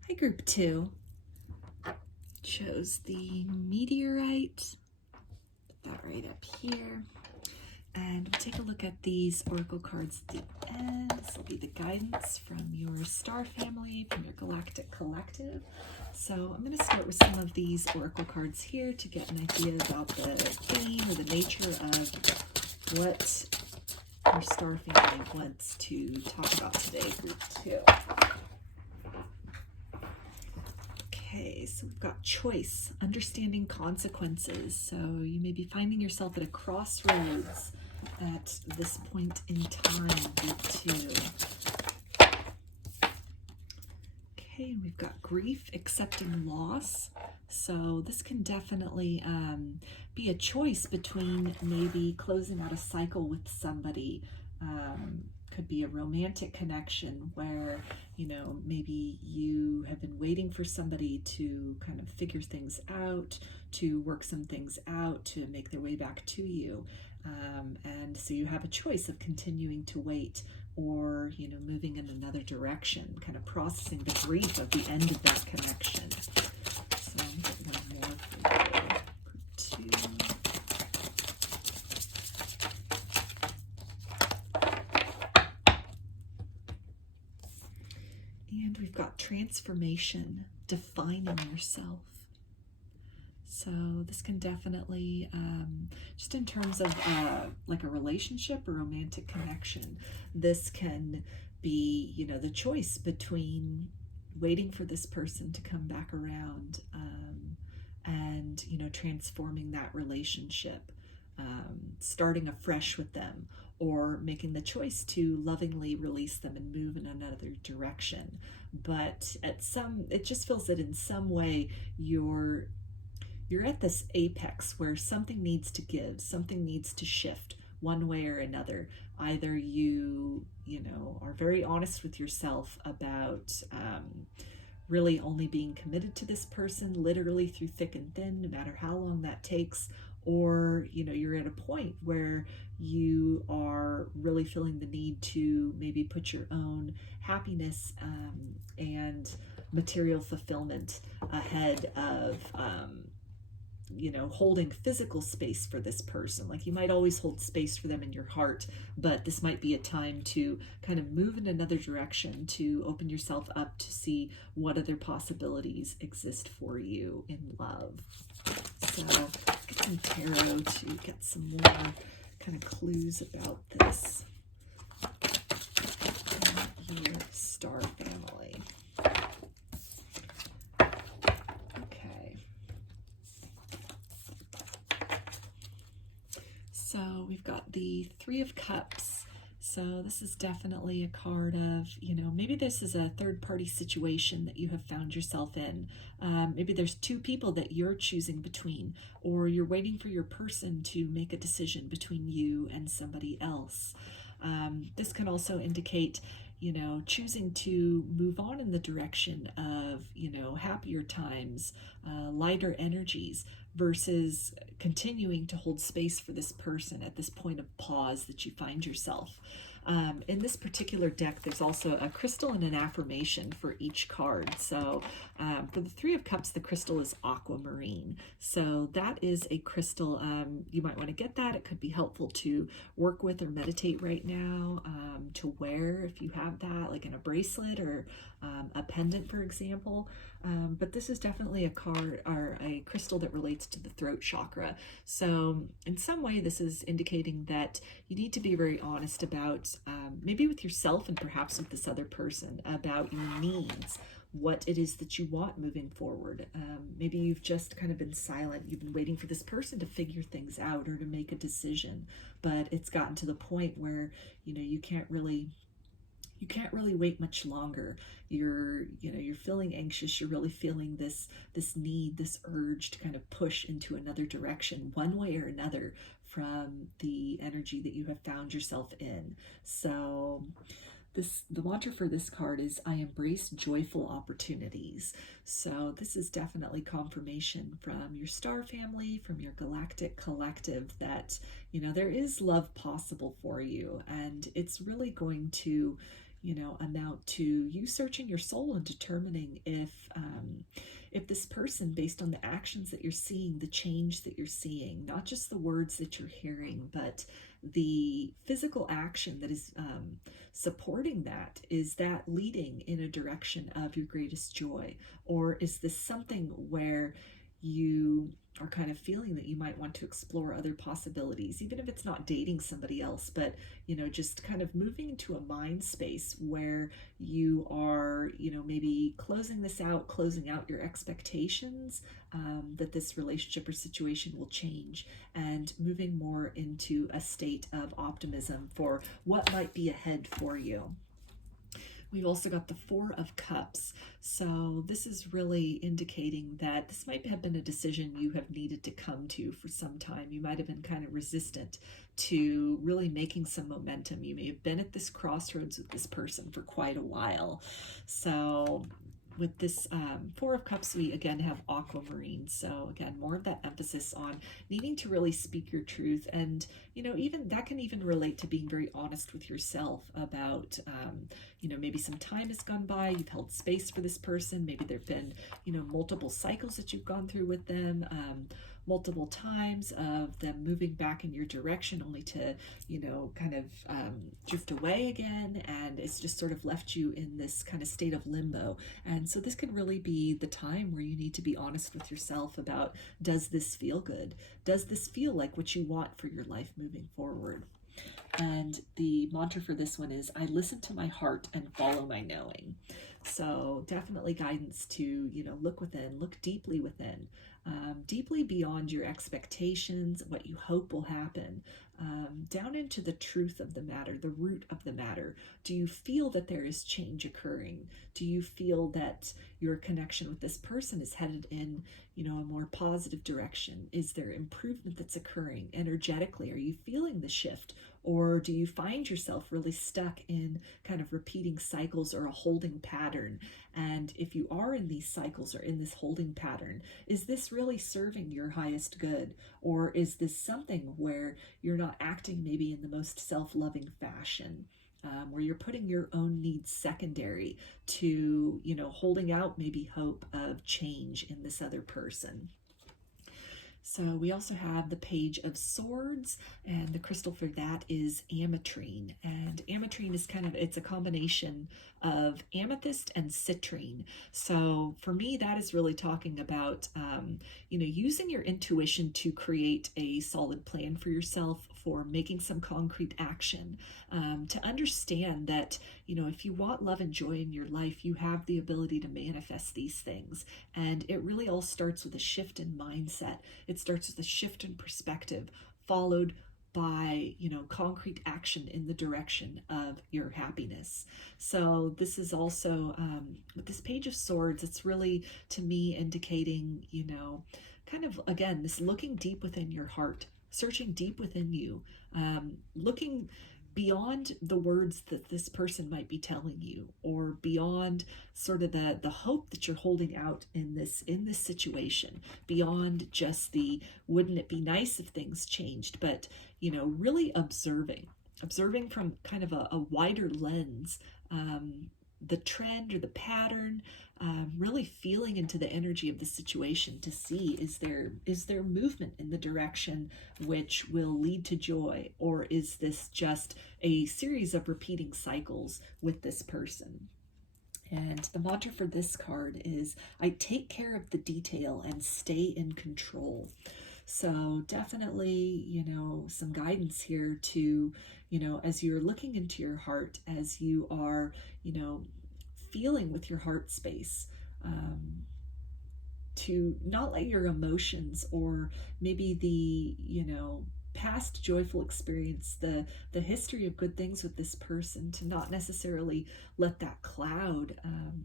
Hi, group 2. Chose the Meteorite. Put that right up here. And we'll take a look at these oracle cards at the end. This will be the guidance from your star family, from your galactic collective. So I'm going to start with some of these oracle cards here to get an idea about the theme or the nature of what our Star Family wants to talk about today, group 2. Okay, so we've got choice, understanding consequences. So you may be finding yourself at a crossroads at this point in time, group 2. Okay, we've got grief, accepting loss. So this can definitely be a choice between maybe closing out a cycle with somebody. Could be a romantic connection where, you know, maybe you have been waiting for somebody to kind of figure things out, to work some things out, to make their way back to you. And so you have a choice of continuing to wait or, you know, moving in another direction, kind of processing the grief of the end of that connection. So I'm getting more for you. Group 2. And we've got transformation, defining yourself. So this can definitely, just in terms of like a relationship or romantic connection, this can be, you know, the choice between waiting for this person to come back around and, you know, transforming that relationship, starting afresh with them, or making the choice to lovingly release them and move in another direction. But it just feels that in some way you're at this apex where something needs to give, something needs to shift one way or another. Either you know, are very honest with yourself about really only being committed to this person, literally through thick and thin, no matter how long that takes, or, you know, you're at a point where you are really feeling the need to maybe put your own happiness and material fulfillment ahead of you know, holding physical space for this person. Like, you might always hold space for them in your heart, but this might be a time to kind of move in another direction, to open yourself up to see what other possibilities exist for you in love. So get some tarot to get some more kind of clues about this and your Star Family. So we've got the Three of Cups. So this is definitely a card of, you know, maybe this is a third-party situation that you have found yourself in. Maybe there's two people that you're choosing between, or you're waiting for your person to make a decision between you and somebody else. This can also indicate, you know, choosing to move on in the direction of, you know, happier times, lighter energies, versus continuing to hold space for this person at this point of pause that you find yourself. In this particular deck, there's also a crystal and an affirmation for each card. So for the Three of Cups, the crystal is aquamarine. So that is a crystal. You might want to get that. It could be helpful to work with or meditate right now, to wear if you have that, like in a bracelet or a pendant, for example. But this is definitely a card or a crystal that relates to the throat chakra. So in some way, this is indicating that you need to be very honest about, maybe with yourself and perhaps with this other person, about your needs, what it is that you want moving forward. Maybe you've just kind of been silent. You've been waiting for this person to figure things out or to make a decision, but it's gotten to the point where, you know, you can't really wait much longer. You're feeling anxious. You're really feeling this need, this urge to kind of push into another direction, one way or another, from the energy that you have found yourself in. So the mantra for this card is, I embrace joyful opportunities. So this is definitely confirmation from your Star Family, from your Galactic Collective, that, you know, there is love possible for you, and it's really going to, amount to you searching your soul and determining if this person, based on the actions that you're seeing, the change that you're seeing, not just the words that you're hearing, but the physical action that is supporting that, is that leading in a direction of your greatest joy? Or is this something where you are kind of feeling that you might want to explore other possibilities, even if it's not dating somebody else, but just kind of moving into a mind space where you are maybe closing out your expectations that this relationship or situation will change, and moving more into a state of optimism for what might be ahead for you. We've also got the Four of Cups. So this is really indicating that this might have been a decision you have needed to come to for some time. You might have been kind of resistant to really making some momentum. You may have been at this crossroads with this person for quite a while. So with this Four of Cups, we again have aquamarine. So again, more of that emphasis on needing to really speak your truth. And, even that can even relate to being very honest with yourself about, maybe some time has gone by, you've held space for this person. Maybe there've been, multiple cycles that you've gone through with them, multiple times of them moving back in your direction only to, kind of drift away again. And it's just sort of left you in this kind of state of limbo. And so this could really be the time where you need to be honest with yourself about, does this feel good? Does this feel like what you want for your life moving forward? And the mantra for this one is, I listen to my heart and follow my knowing. So definitely guidance to, look within, look deeply within, deeply beyond your expectations, what you hope will happen, down into the truth of the matter, the root of the matter. Do you feel that there is change occurring? Do you feel that your connection with this person is headed in, a more positive direction? Is there improvement that's occurring energetically? Are you feeling the shift? Or do you find yourself really stuck in kind of repeating cycles or a holding pattern? And if you are in these cycles or in this holding pattern, is this really serving your highest good? Or is this something where you're not acting maybe in the most self-loving fashion? Where you're putting your own needs secondary to, holding out maybe hope of change in this other person. So we also have the Page of Swords, and the crystal for that is ametrine. And ametrine is it's a combination of amethyst and citrine. So for me, that is really talking about, using your intuition to create a solid plan for yourself, for making some concrete action, to understand that, if you want love and joy in your life, you have the ability to manifest these things. And it really all starts with a shift in mindset. It starts with a shift in perspective, followed by, concrete action in the direction of your happiness. So this is also, with this Page of Swords, it's really, to me, indicating, kind of, again, this looking deep within your heart, searching deep within you, looking beyond the words that this person might be telling you, or beyond sort of the hope that you're holding out in this situation, beyond just the wouldn't it be nice if things changed, but really observing from kind of a wider lens, the trend or the pattern, really feeling into the energy of the situation to see, is there movement in the direction which will lead to joy, or is this just a series of repeating cycles with this person? And the mantra for this card is, I take care of the detail and stay in control. So definitely, some guidance here to, as you're looking into your heart, as you are, feeling with your heart space, to not let your emotions or maybe the, past joyful experience, the history of good things with this person, to not necessarily let that cloud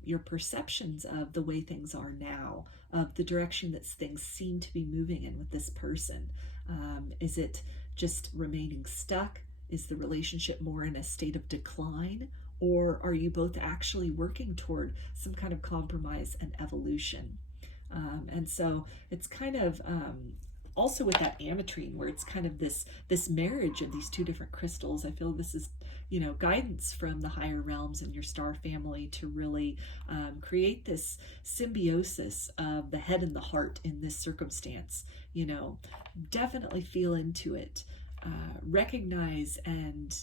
your perceptions of the way things are now, of the direction that things seem to be moving in with this person. Is it just remaining stuck? Is the relationship more in a state of decline? Or are you both actually working toward some kind of compromise and evolution? And so it's kind of also with that ametrine, where it's kind of this marriage of these two different crystals. I feel this is, guidance from the higher realms in your star family to really create this symbiosis of the head and the heart in this circumstance. Definitely feel into it. Recognize and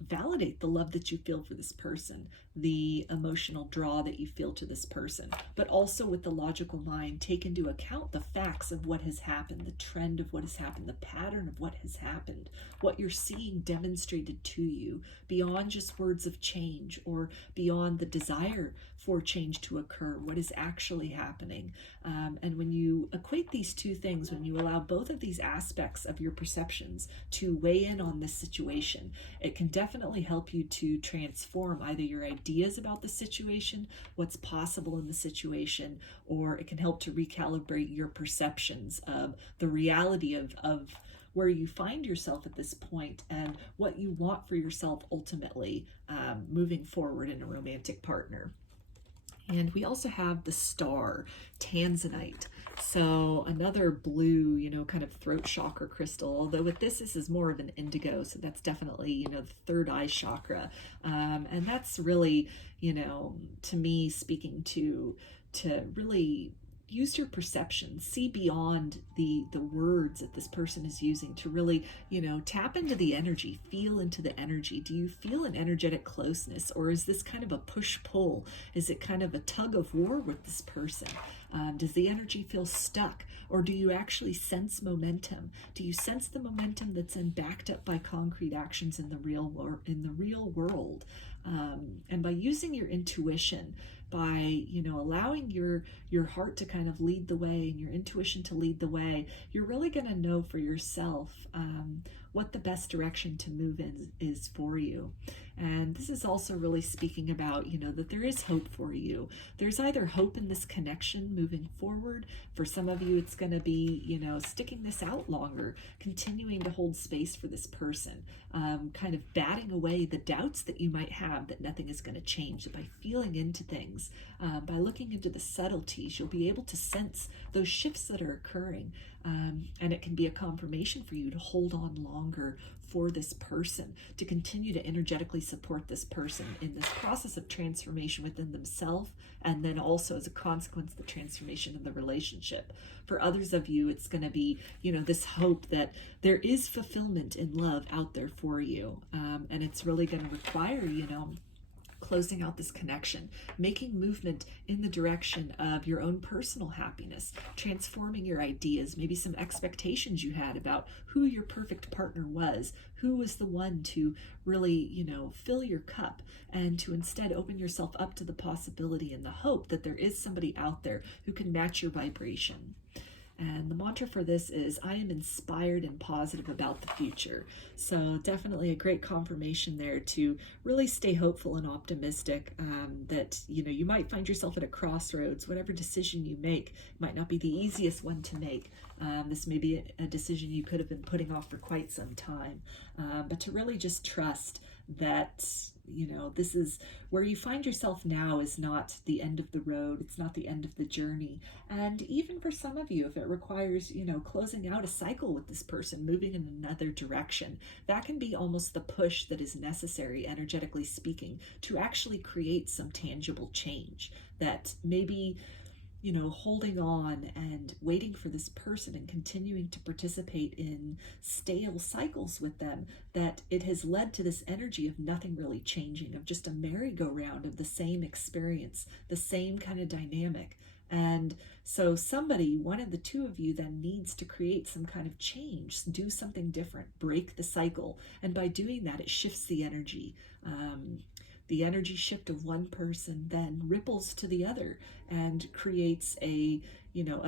validate the love that you feel for this person, the emotional draw that you feel to this person, but also with the logical mind, take into account the facts of what has happened, the trend of what has happened, the pattern of what has happened, what you're seeing demonstrated to you, beyond just words of change or beyond the desire for change to occur, what is actually happening. And when you equate these two things, when you allow both of these aspects of your perceptions to weigh in on this situation, it can definitely help you to transform either your ideas about the situation, what's possible in the situation, or it can help to recalibrate your perceptions of the reality of where you find yourself at this point and what you want for yourself ultimately moving forward in a romantic partner. And we also have the star, tanzanite. So another blue, kind of throat chakra crystal, although with this is more of an indigo. So that's definitely, the third eye chakra. And that's really, to me, speaking to really use your perception, see beyond the words that this person is using to really, tap into the energy, feel into the energy. Do you feel an energetic closeness, or is this kind of a push-pull? Is it kind of a tug of war with this person? Does the energy feel stuck, or do you actually sense momentum? Do you sense the momentum that's backed up by concrete actions in the real world? And by using your intuition, by allowing your heart to kind of lead the way and your intuition to lead the way, you're really going to know for yourself what the best direction to move in is for you. And this is also really speaking about, that there is hope for you. There's either hope in this connection moving forward. For some of you, it's going to be, sticking this out longer, continuing to hold space for this person, kind of batting away the doubts that you might have that nothing is going to change. By feeling into things, by looking into the subtleties, you'll be able to sense those shifts that are occurring. And it can be a confirmation for you to hold on longer for this person, to continue to energetically support this person in this process of transformation within themselves, and then also as a consequence, the transformation in the relationship. For others of you, it's going to be, this hope that there is fulfillment in love out there for you. And it's really going to require, closing out this connection, making movement in the direction of your own personal happiness, transforming your ideas, maybe some expectations you had about who your perfect partner was, who was the one to really, fill your cup, and to instead open yourself up to the possibility and the hope that there is somebody out there who can match your vibration. And the mantra for this is, I am inspired and positive about the future. So definitely a great confirmation there to really stay hopeful and optimistic, that, you might find yourself at a crossroads. Whatever decision you make might not be the easiest one to make. This may be a decision you could have been putting off for quite some time. But to really just trust that, this is where you find yourself now is not the end of the road. It's not the end of the journey. And even for some of you, if it requires, closing out a cycle with this person, moving in another direction, that can be almost the push that is necessary, energetically speaking, to actually create some tangible change that maybe, holding on and waiting for this person and continuing to participate in stale cycles with them, that it has led to this energy of nothing really changing, of just a merry-go-round of the same experience, the same kind of dynamic. And so somebody, one of the two of you, then needs to create some kind of change, do something different, break the cycle. And by doing that, it shifts the energy. The energy shift of one person then ripples to the other and creates a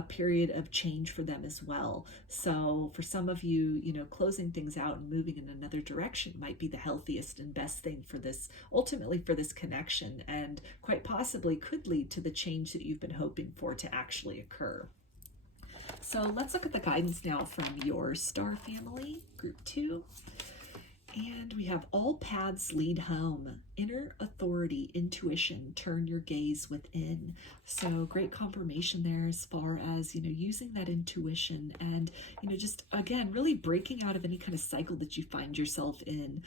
period of change for them as well. So for some of you, closing things out and moving in another direction might be the healthiest and best thing for this, ultimately for this connection, and quite possibly could lead to the change that you've been hoping for to actually occur. So let's look at the guidance now from your star family, group 2. And we have all paths lead home. Inner authority, intuition, turn your gaze within. So great confirmation there as far as, using that intuition and, just again, really breaking out of any kind of cycle that you find yourself in,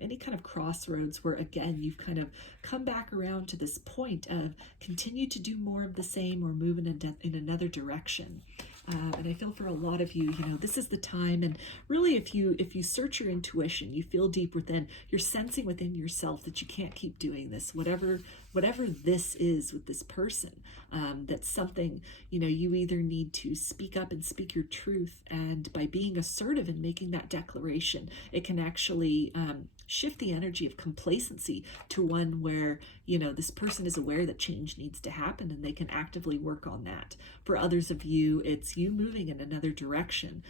any kind of crossroads where, again, you've kind of come back around to this point of continue to do more of the same or move in another direction. And I feel for a lot of you, this is the time. And really, if you search your intuition, you feel deep within, you're sensing within yourself that you can't keep doing this, whatever this is with this person, that's something, you either need to speak up and speak your truth. And by being assertive and making that declaration, it can actually shift the energy of complacency to one where, this person is aware that change needs to happen and they can actively work on that. For others of you, it's you moving in another direction,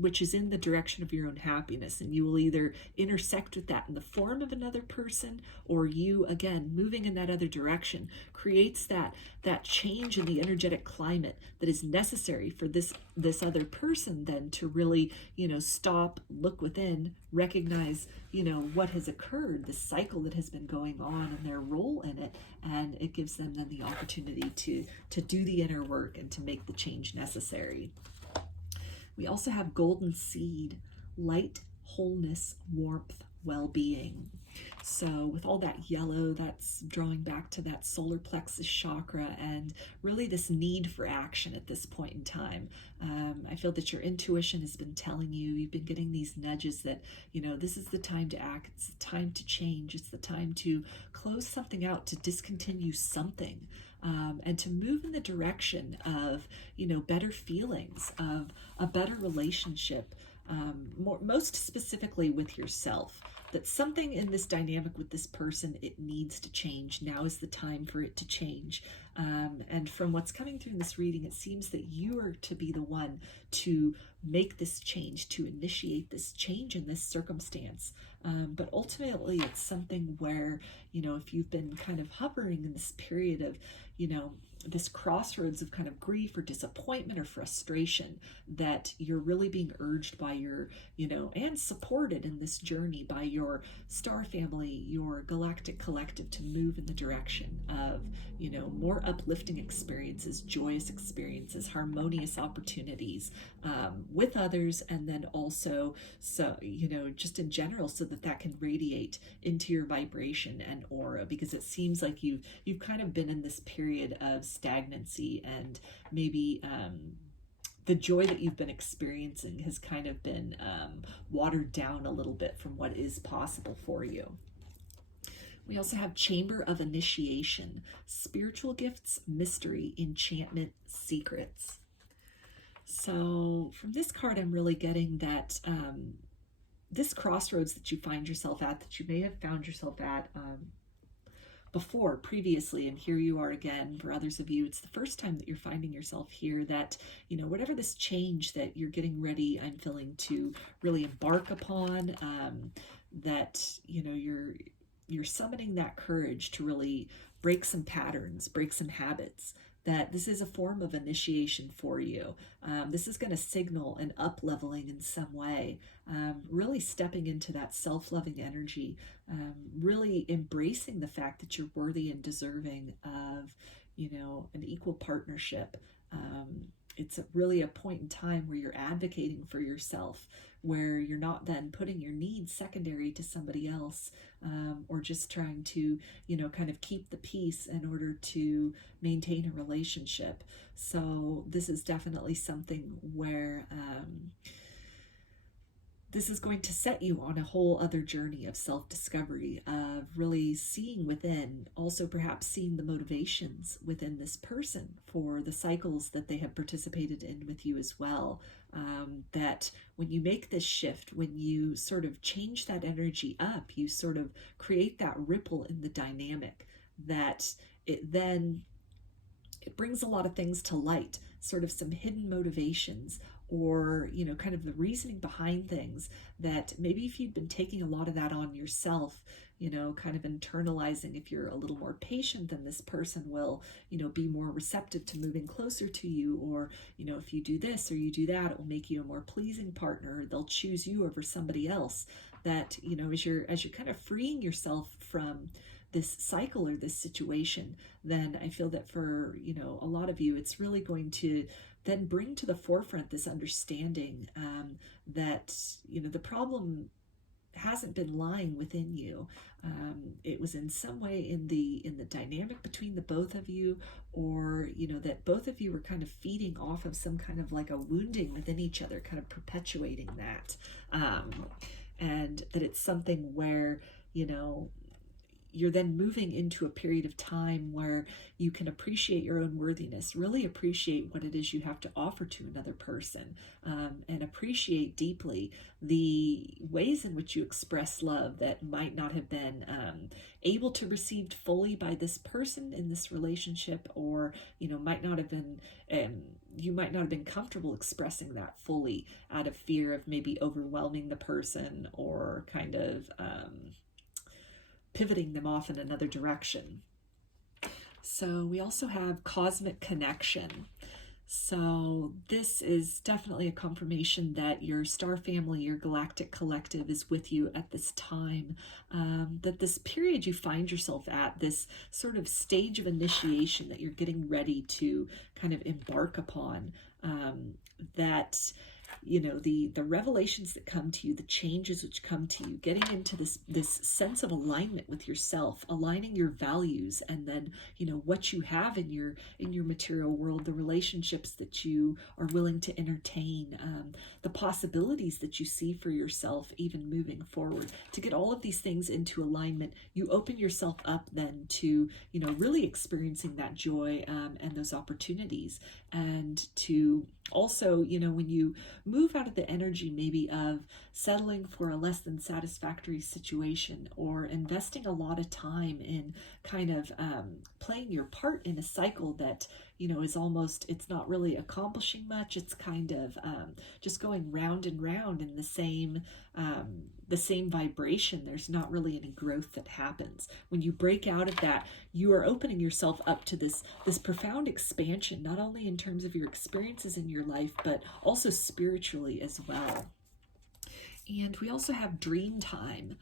which is in the direction of your own happiness. And you will either intersect with that in the form of another person, or you, again, moving in that other direction creates that change in the energetic climate that is necessary for this other person then to really, stop, look within, recognize, what has occurred, the cycle that has been going on and their role in it. And it gives them then the opportunity to do the inner work and to make the change necessary. We also have golden seed, light, wholeness, warmth, well-being. So with all that yellow, that's drawing back to that solar plexus chakra and really this need for action at this point in time. I feel that your intuition has been telling you, you've been getting these nudges that, this is the time to act. It's the time to change. It's the time to close something out, to discontinue something. And to move in the direction of, better feelings, of a better relationship, most specifically with yourself. That something in this dynamic with this person, it needs to change. Now is the time for it to change. And from what's coming through in this reading, it seems that you are to be the one to make this change, to initiate this change in this circumstance. But ultimately, it's something where, if you've been kind of hovering in this period of, this crossroads of kind of grief or disappointment or frustration, that you're really being urged by your, and supported in this journey by your star family, your galactic collective, to move in the direction of, more uplifting experiences, joyous experiences, harmonious opportunities with others, and then also, so, just in general, so that can radiate into your vibration and aura, because it seems like you've kind of been in this period of stagnancy, and maybe the joy that you've been experiencing has kind of been watered down a little bit from what is possible for you. We also have Chamber of Initiation, spiritual gifts, mystery, enchantment, secrets. So from this card, I'm really getting that this crossroads that you find yourself at, that you may have found yourself at before, previously, and here you are again. For others of you, it's the first time that you're finding yourself here, that, whatever this change that you're getting ready, I'm feeling, to really embark upon, that, you're summoning that courage to really break some patterns, break some habits, that this is a form of initiation for you. This is going to signal an up-leveling in some way, really stepping into that self-loving energy, really embracing the fact that you're worthy and deserving of, an equal partnership. It's really a point in time where you're advocating for yourself, where you're not then putting your needs secondary to somebody else, or just trying to, kind of keep the peace in order to maintain a relationship. So this is definitely something where this is going to set you on a whole other journey of self-discovery, of really seeing within, also perhaps seeing the motivations within this person for the cycles that they have participated in with you as well. That when you make this shift, when you sort of change that energy up, you sort of create that ripple in the dynamic, that it brings a lot of things to light, sort of some hidden motivations, or, you know, kind of the reasoning behind things, that maybe if you've been taking a lot of that on yourself, you know, kind of internalizing, if you're a little more patient, then this person will, you know, be more receptive to moving closer to you. Or, you know, if you do this or you do that, it will make you a more pleasing partner. They'll choose you over somebody else. That, you know, as you're kind of freeing yourself from this cycle or this situation, then I feel that for, you know, a lot of you, it's really going to then bring to the forefront this understanding that, you know, the problem hasn't been lying within you. It was in some way in the dynamic between the both of you, or, you know, that both of you were kind of feeding off of some kind of like a wounding within each other, kind of perpetuating that. And that it's something where, you know, you're then moving into a period of time where you can appreciate your own worthiness, really appreciate what it is you have to offer to another person, and appreciate deeply the ways in which you express love that might not have been able to received fully by this person in this relationship, or, you know, might not have been, you might not have been comfortable expressing that fully out of fear of maybe overwhelming the person, or kind of pivoting them off in another direction. So we also have cosmic connection. So this is definitely a confirmation that your star family, your galactic collective, is with you at this time. That this period you find yourself at, this sort of stage of initiation that you're getting ready to kind of embark upon, that, you know, the revelations that come to you, the changes which come to you, getting into this sense of alignment with yourself, aligning your values, and then, you know, what you have in your material world, the relationships that you are willing to entertain, the possibilities that you see for yourself even moving forward. To get all of these things into alignment, you open yourself up then to, you know, really experiencing that joy, and those opportunities. And to also, you know, when you move out of the energy maybe of settling for a less than satisfactory situation, or investing a lot of time in kind of playing your part in a cycle that, you know, is almost, it's not really accomplishing much. It's kind of just going round and round in the same vibration. There's not really any growth that happens. When you break out of that, you are opening yourself up to this profound expansion, not only in terms of your experiences in your life, but also spiritually as well. And we also have dream time.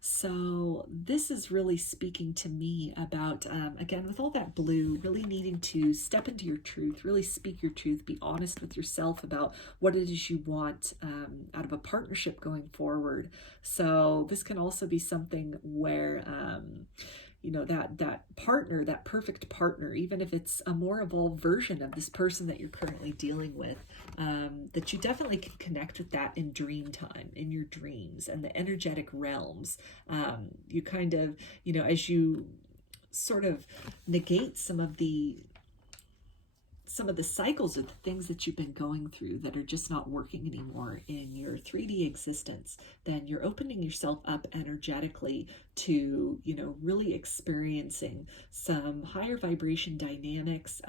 So this is really speaking to me about, again, with all that blue, really needing to step into your truth, really speak your truth, be honest with yourself about what it is you want out of a partnership going forward. So this can also be something where, you know, that partner, that perfect partner, even if it's a more evolved version of this person that you're currently dealing with, that you definitely can connect with that in dream time, in your dreams and the energetic realms. You kind of, you know, as you sort of negate some of the cycles of the things that you've been going through that are just not working anymore in your 3D existence, then you're opening yourself up energetically to, you know, really experiencing some higher vibration dynamics,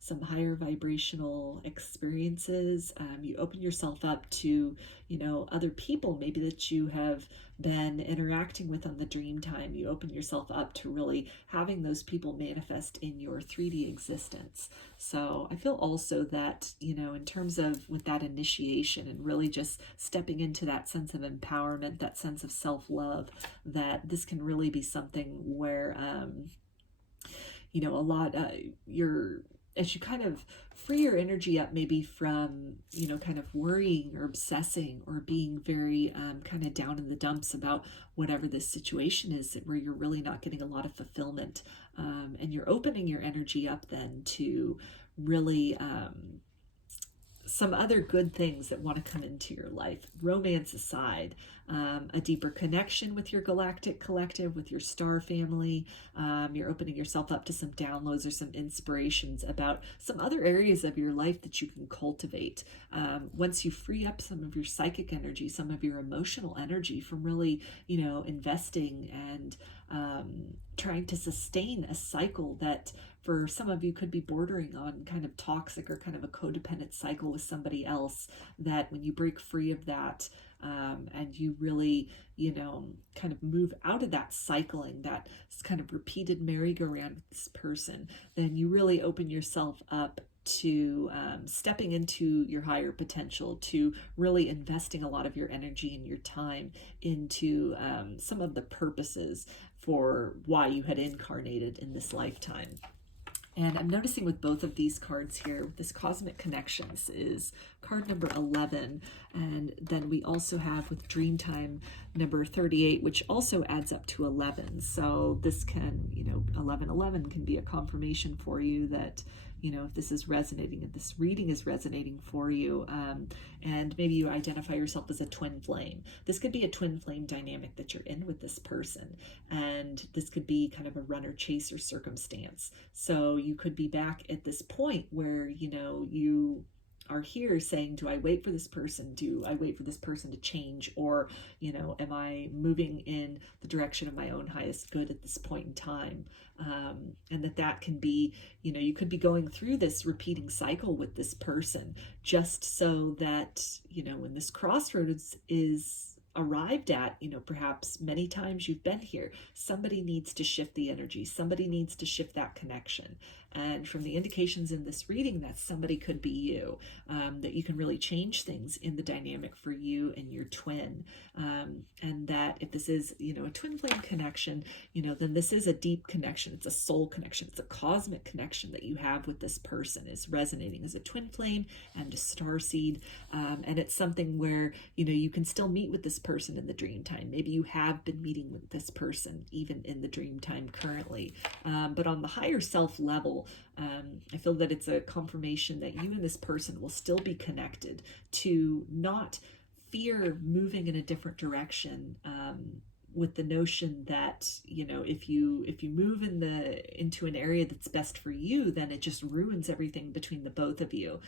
some higher vibrational experiences. You open yourself up to, you know, other people maybe that you have been interacting with on the dream time. You open yourself up to really having those people manifest in your 3D existence. So I feel also that, you know, in terms of with that initiation and really just stepping into that sense of empowerment, that sense of self-love, that this can really be something where, you know, a lot, as you kind of free your energy up maybe from, you know, kind of worrying or obsessing or being very kind of down in the dumps about whatever this situation is, where you're really not getting a lot of fulfillment, and you're opening your energy up then to really some other good things that want to come into your life, romance aside, a deeper connection with your galactic collective, with your star family. You're opening yourself up to some downloads or some inspirations about some other areas of your life that you can cultivate. Once you free up some of your psychic energy, some of your emotional energy from really, you know, investing and trying to sustain a cycle that for some of you could be bordering on kind of toxic or kind of a codependent cycle with somebody else, that when you break free of that, and you really, kind of move out of that cycling, that kind of repeated merry-go-round with this person, then you really open yourself up to stepping into your higher potential, to really investing a lot of your energy and your time into some of the purposes for why you had incarnated in this lifetime. And I'm noticing with both of these cards here, with this Cosmic Connections is card number 11. And then we also have with Dreamtime number 38, which also adds up to 11. So this can, 1111 can be a confirmation for you that, if this is resonating, if this reading is resonating for you, and maybe you identify yourself as a twin flame. This could be a twin flame dynamic that you're in with this person. And this could be kind of a runner-chaser circumstance. So you could be back at this point where, you are here saying, do I wait for this person? Do I wait for this person to change? Or, am I moving in the direction of my own highest good at this point in time? And that can be, you could be going through this repeating cycle with this person just so that, when this crossroads is arrived at, perhaps many times you've been here, somebody needs to shift the energy, somebody needs to shift that connection. And from the indications in this reading, that somebody could be you, that you can really change things in the dynamic for you and your twin. And that if this is, a twin flame connection, then this is a deep connection. It's a soul connection. It's a cosmic connection that you have with this person, is resonating as a twin flame and a starseed. And it's something where, you can still meet with this person in the dream time. Maybe you have been meeting with this person even in the dream time currently. But on the higher self level, I feel that it's a confirmation that you and this person will still be connected, to not fear moving in a different direction, with the notion that, if you move into an area that's best for you, then it just ruins everything between the both of you.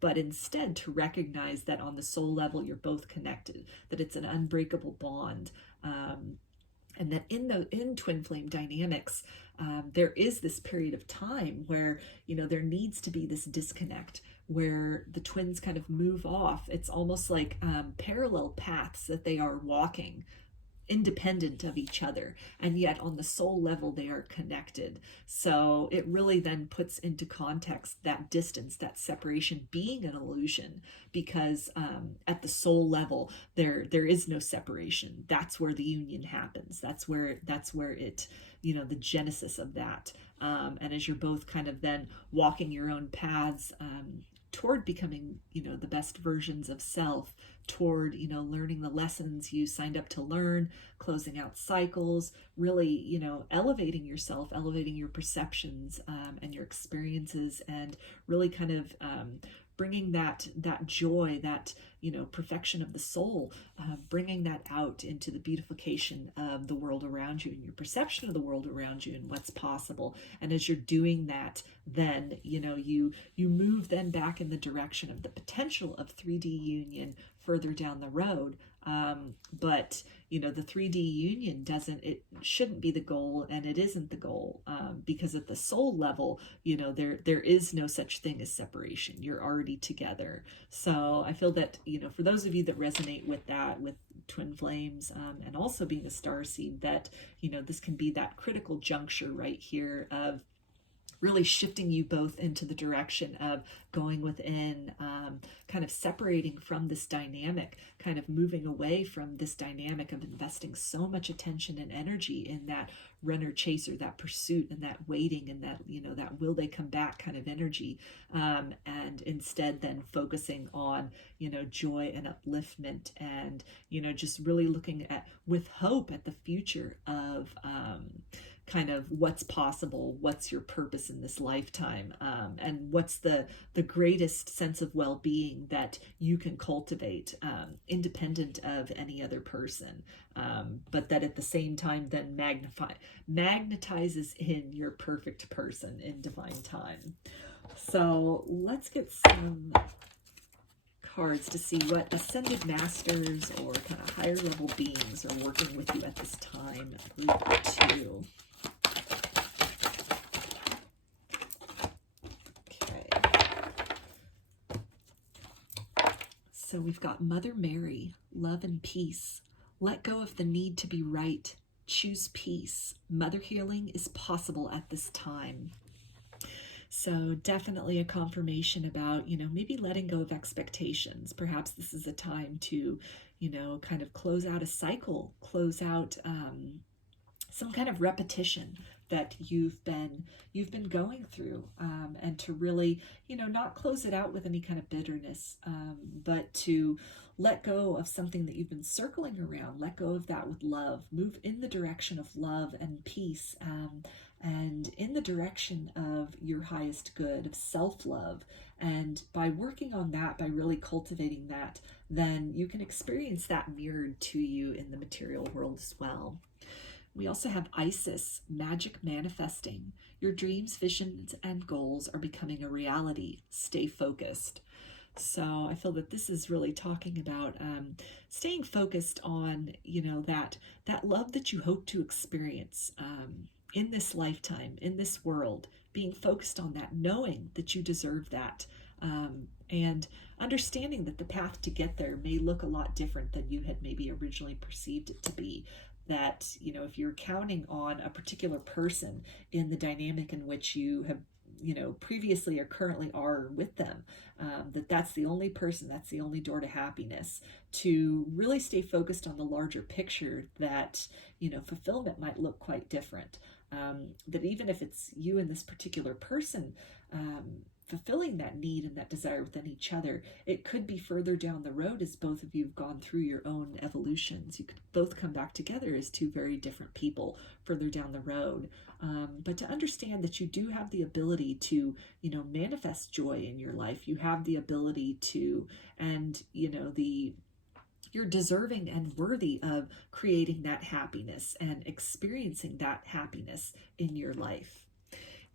But instead to recognize that on the soul level, you're both connected, that it's an unbreakable bond. And that in twin flame dynamics, there is this period of time where, there needs to be this disconnect where the twins kind of move off. It's almost like parallel paths that they are walking, independent of each other, and yet on the soul level they are connected. So it really then puts into context that distance, that separation being an illusion, because at the soul level there is no separation. That's where the union happens. That's where it, the genesis of that. And as you're both kind of then walking your own paths toward becoming, the best versions of self, toward, learning the lessons you signed up to learn, closing out cycles, really, elevating yourself, elevating your perceptions and your experiences, and really kind of bringing that joy, that, perfection of the soul, bringing that out into the beautification of the world around you and your perception of the world around you and what's possible. And as you're doing that, then, you move then back in the direction of the potential of 3D union further down the road. But, the 3D union shouldn't be the goal, and it isn't the goal, because at the soul level, there is no such thing as separation. You're already together. So I feel that, for those of you that resonate with that, with twin flames, and also being a starseed, that, this can be that critical juncture right here of really shifting you both into the direction of going within, kind of separating from this dynamic, kind of moving away from this dynamic of investing so much attention and energy in that runner chaser, that pursuit and that waiting and that, that will they come back kind of energy. And instead then focusing on, joy and upliftment, and, just really looking at, with hope, at the future of, kind of what's possible, what's your purpose in this lifetime, and what's the greatest sense of well-being that you can cultivate, independent of any other person, but that at the same time then magnetizes in your perfect person in divine time. So let's get some cards to see what ascended masters or kind of higher level beings are working with you at this time. Group 2. So we've got Mother Mary, love and peace. Let go of the need to be right. Choose peace. Mother healing is possible at this time. So definitely a confirmation about, maybe letting go of expectations. Perhaps this is a time to, kind of close out a cycle, close out some kind of repetition that you've been going through, and to really, not close it out with any kind of bitterness, but to let go of something that you've been circling around, let go of that with love, move in the direction of love and peace, and in the direction of your highest good, of self-love. And by working on that, by really cultivating that, then you can experience that mirrored to you in the material world as well. We also have Isis, magic manifesting. Your dreams, visions, and goals are becoming a reality. Stay focused. So I feel that this is really talking about staying focused on, that love that you hope to experience in this lifetime, in this world, being focused on that, knowing that you deserve that, and understanding that the path to get there may look a lot different than you had maybe originally perceived it to be. That, if you're counting on a particular person in the dynamic in which you have, previously or currently are with them, that's the only person, that's the only door to happiness, to really stay focused on the larger picture that, fulfillment might look quite different. That even if it's you and this particular person, fulfilling that need and that desire within each other, it could be further down the road as both of you have gone through your own evolutions. You could both come back together as two very different people further down the road. But to understand that you do have the ability to, manifest joy in your life. You have the ability to, and, you're deserving and worthy of creating that happiness and experiencing that happiness in your life.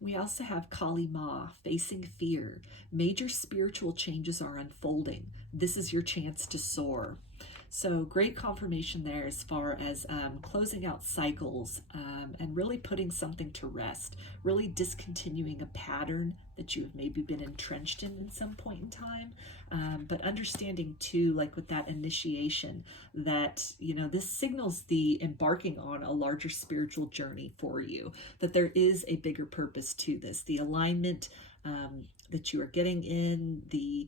We also have Kali Ma, facing fear. Major spiritual changes are unfolding. This is your chance to soar. So great confirmation there as far as closing out cycles, and really putting something to rest, really discontinuing a pattern that you have maybe been entrenched in some point in time, but understanding too, like with that initiation, that, this signals the embarking on a larger spiritual journey for you, that there is a bigger purpose to this, the alignment that you are getting in, the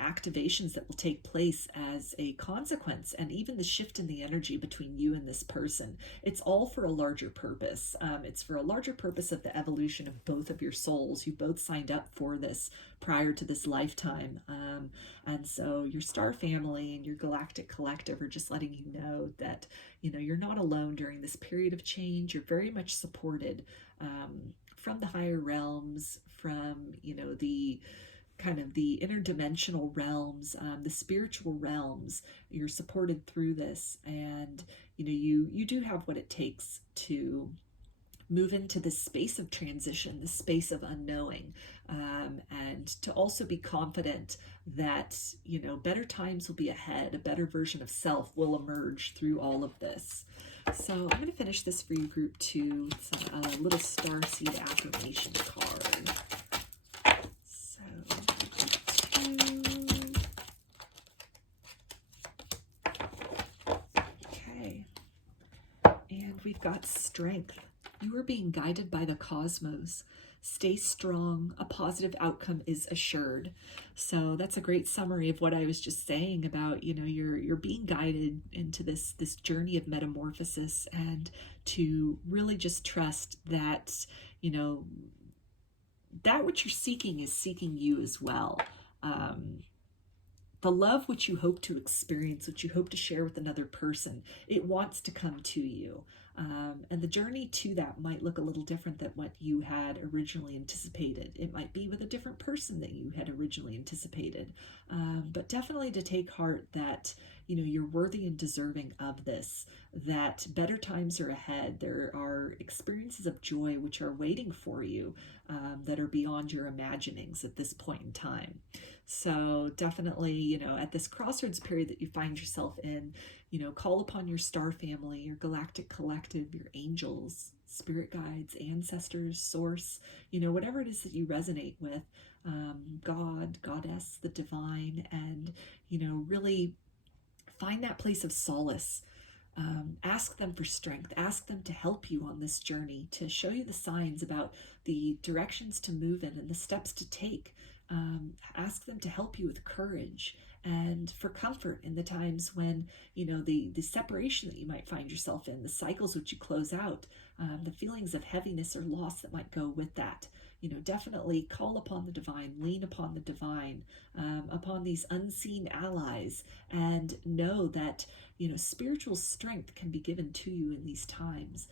activations that will take place as a consequence, and even the shift in the energy between you and this person. It's all for a larger purpose. It's for a larger purpose of the evolution of both of your souls. You both signed up for this prior to this lifetime. And so your star family and your galactic collective are just letting you know that, you're not alone during this period of change. You're very much supported from the higher realms, from, the kind of the interdimensional realms, the spiritual realms. You're supported through this, and you do have what it takes to move into this space of transition, this space of unknowing, and to also be confident that better times will be ahead. A better version of self will emerge through all of this. So I'm going to finish this for you, group 2. It's a little Starseed affirmation card. So, group 2. Okay. And we've got strength. You are being guided by the cosmos. Stay strong. A positive outcome is assured. So that's a great summary of what I was just saying about, you're being guided into this journey of metamorphosis, and to really just trust that, that which you're seeking is seeking you as well. The love which you hope to experience, which you hope to share with another person, it wants to come to you. And the journey to that might look a little different than what you had originally anticipated. It might be with a different person that you had originally anticipated. But definitely to take heart that, you know, you're worthy and deserving of this, that better times are ahead. There are experiences of joy which are waiting for you, that are beyond your imaginings at this point in time. So definitely, you know, at this crossroads period that you find yourself in, you know, call upon your star family, your galactic collective, your angels, spirit guides, ancestors, source, you know, whatever it is that you resonate with, God, goddess, the divine, and, you know, really find that place of solace. Ask them for strength. Ask them to help you on this journey, to show you the signs about the directions to move in and the steps to take. Ask them to help you with courage and for comfort in the times when, you know, the separation that you might find yourself in, the cycles which you close out, the feelings of heaviness or loss that might go with that. You know, definitely call upon the divine, lean upon the divine, upon these unseen allies, and know that, you know, spiritual strength can be given to you in these times.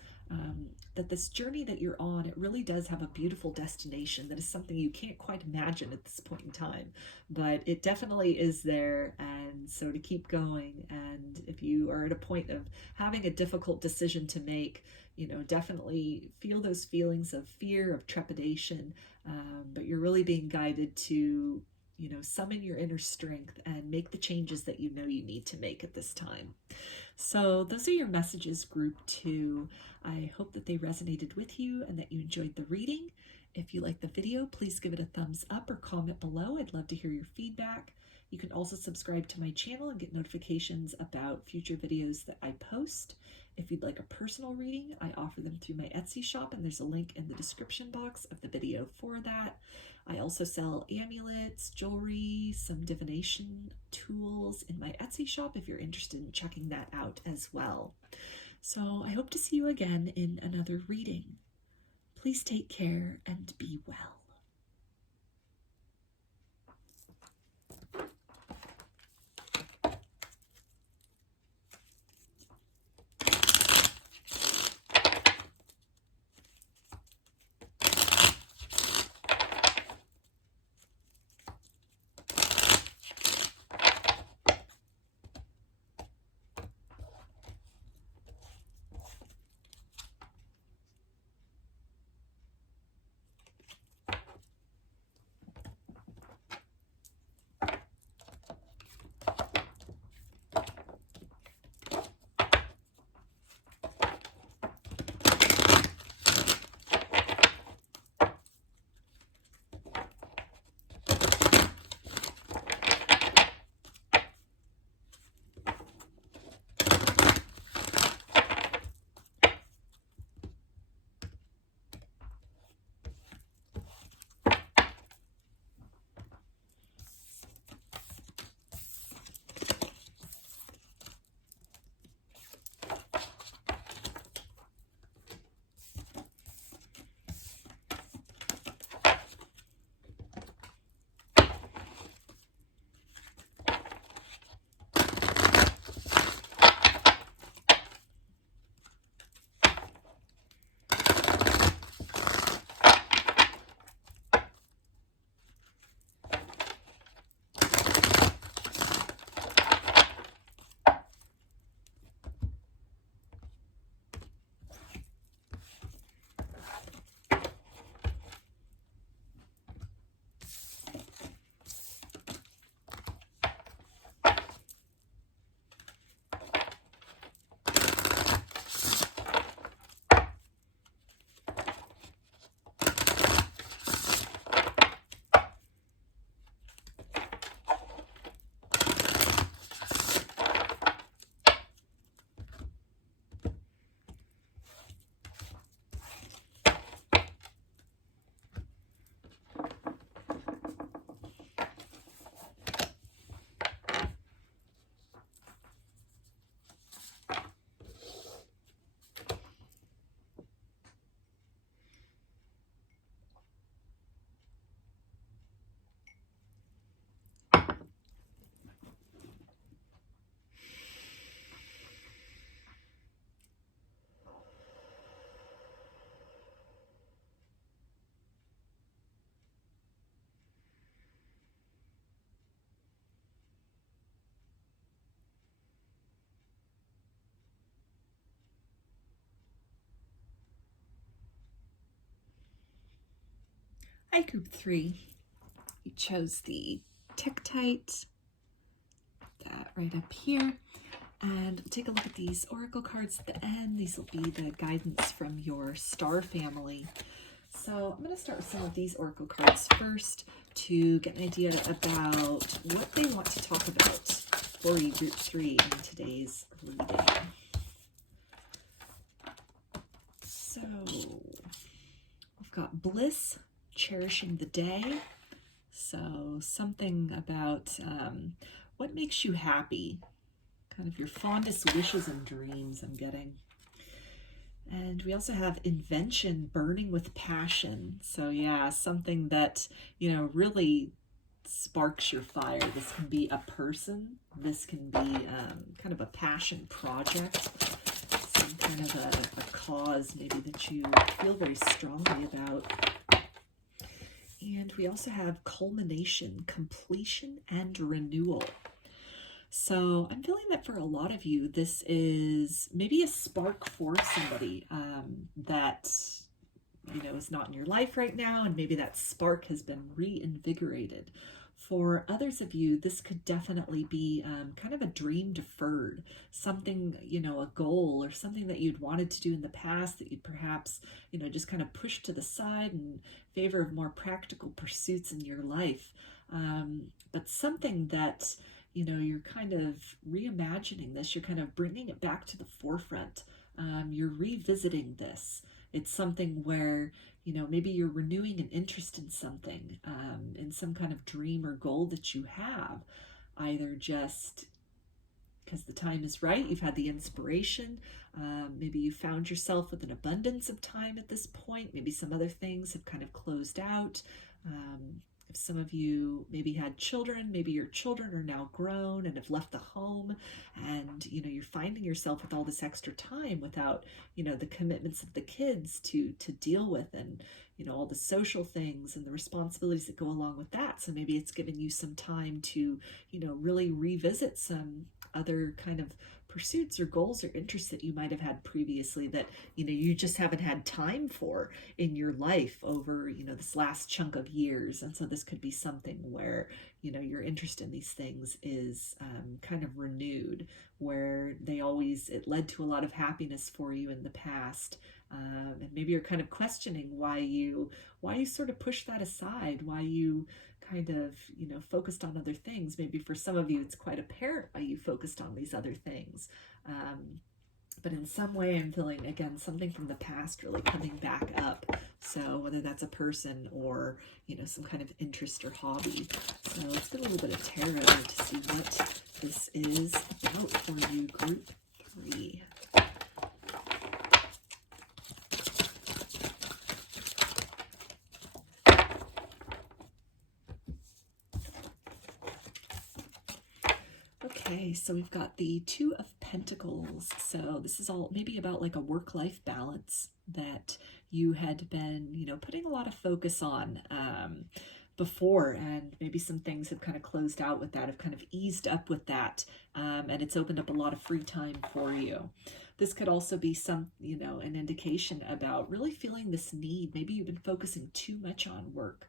That this journey that you're on, it really does have a beautiful destination that is something you can't quite imagine at this point in time, but it definitely is there. And so to keep going, and if you are at a point of having a difficult decision to make, you know, definitely feel those feelings of fear, of trepidation, but you're really being guided to, you know, summon your inner strength and make the changes that you know you need to make at this time. So those are your messages, group 2. I hope that they resonated with you and that you enjoyed the reading. If you like the video, please give it a thumbs up or comment below. I'd love to hear your feedback. You can also subscribe to my channel and get notifications about future videos that I post. If you'd like a personal reading, I offer them through my Etsy shop, and there's a link in the description box of the video for that. I also sell amulets, jewelry, some divination tools in my Etsy shop if you're interested in checking that out as well. So I hope to see you again in another reading. Please take care and be well. Hi, Group 3. You chose the Tektite, that right up here. And we'll take a look at these oracle cards at the end. These will be the guidance from your Star Family. So I'm going to start with some of these oracle cards first to get an idea about what they want to talk about for you, Group 3, in today's reading. So we've got bliss, cherishing the day. So something about what makes you happy, kind of your fondest wishes and dreams, I'm getting. And we also have invention, burning with passion. So yeah, something that, really sparks your fire. This can be a person. This can be kind of a passion project, some kind of a cause maybe that you feel very strongly about. And we also have culmination, completion, and renewal. So I'm feeling that for a lot of you, this is maybe a spark for somebody that, is not in your life right now, and maybe that spark has been reinvigorated. For others of you, this could definitely be kind of a dream deferred, something, a goal or something that you'd wanted to do in the past that you'd perhaps, just kind of pushed to the side in favor of more practical pursuits in your life. But something that, you're kind of reimagining this, you're kind of bringing it back to the forefront. You're revisiting this. It's something where, maybe you're renewing an interest in something, in some kind of dream or goal that you have, either just because the time is right, you've had the inspiration, maybe you found yourself with an abundance of time at this point, maybe some other things have kind of closed out. If some of you maybe had children, maybe your children are now grown and have left the home, and you're finding yourself with all this extra time without the commitments of the kids to deal with, and all the social things and the responsibilities that go along with that. So maybe it's given you some time to really revisit some other kind of pursuits or goals or interests that you might have had previously that you just haven't had time for in your life over this last chunk of years. And so this could be something where your interest in these things is kind of renewed, where it led to a lot of happiness for you in the past, and maybe you're kind of questioning why you sort of push that aside, why you kind of focused on other things. Maybe for some of you it's quite apparent why you focused on these other things, but in some way I'm feeling again something from the past really coming back up. So whether that's a person or some kind of interest or hobby. So let's get a little bit of tarot to see what this is about for you, Group 3. Okay, so we've got the Two of Pentacles. So this is all maybe about like a work-life balance that you had been, putting a lot of focus on before, and maybe some things have kind of closed out with that, have kind of eased up with that, and it's opened up a lot of free time for you. This could also be an indication about really feeling this need. Maybe you've been focusing too much on work,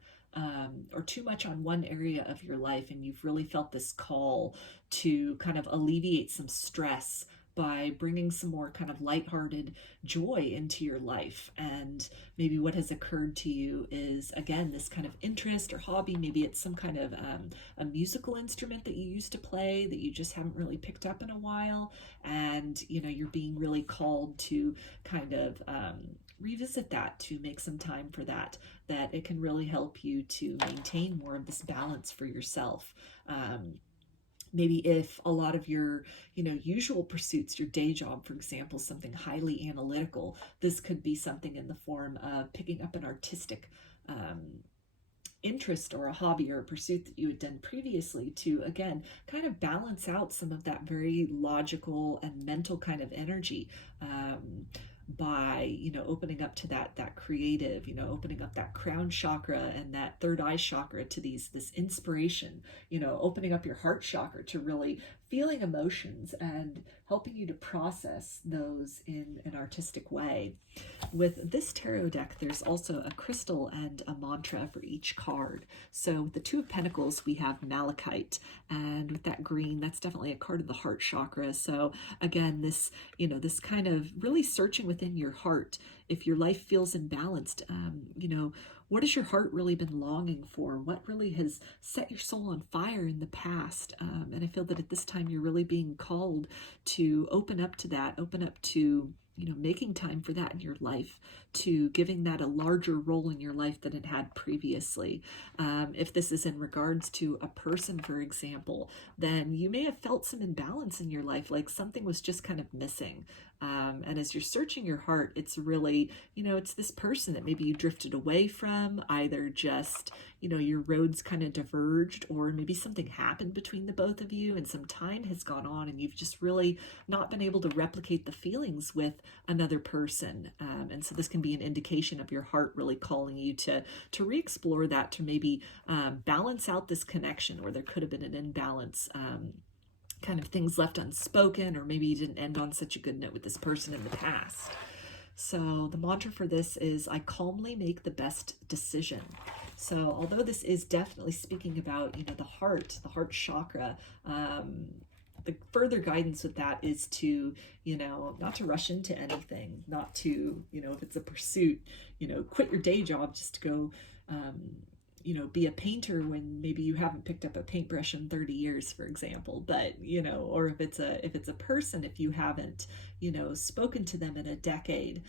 or too much on one area of your life, and you've really felt this call to kind of alleviate some stress by bringing some more kind of lighthearted joy into your life. And maybe what has occurred to you is, again, this kind of interest or hobby. Maybe it's some kind of a musical instrument that you used to play that you just haven't really picked up in a while, and you're being really called to kind of revisit that, to make some time for that it can really help you to maintain more of this balance for yourself. Maybe if a lot of your, usual pursuits, your day job, for example, something highly analytical, this could be something in the form of picking up an artistic interest or a hobby or a pursuit that you had done previously, to, again, kind of balance out some of that very logical and mental kind of energy, by opening up to that creative, opening up that crown chakra and that third eye chakra to this inspiration, opening up your heart chakra to really feeling emotions and helping you to process those in an artistic way. With this tarot deck, there's also a crystal and a mantra for each card. So with the Two of Pentacles, we have malachite, and with that green, that's definitely a card of the heart chakra. So again, this, this kind of really searching within your heart. If your life feels imbalanced, what has your heart really been longing for? What really has set your soul on fire in the past? And I feel that at this time you're really being called to open up to that, open up to, making time for that in your life, to giving that a larger role in your life than it had previously. If this is in regards to a person, for example, then you may have felt some imbalance in your life, like something was just kind of missing. And as you're searching your heart, it's really, it's this person that maybe you drifted away from, either just, your roads kind of diverged, or maybe something happened between the both of you and some time has gone on and you've just really not been able to replicate the feelings with another person. And so this can be an indication of your heart really calling you to re-explore that, to maybe balance out this connection where there could have been an imbalance. Kind of things left unspoken, or maybe you didn't end on such a good note with this person in the past. So the mantra for this is, I calmly make the best decision. So although this is definitely speaking about, the heart chakra, the further guidance with that is to, not to rush into anything, not to, if it's a pursuit, quit your day job just to go, be a painter when maybe you haven't picked up a paintbrush in 30 years, for example. But, or if it's a person, if you haven't, spoken to them in a decade,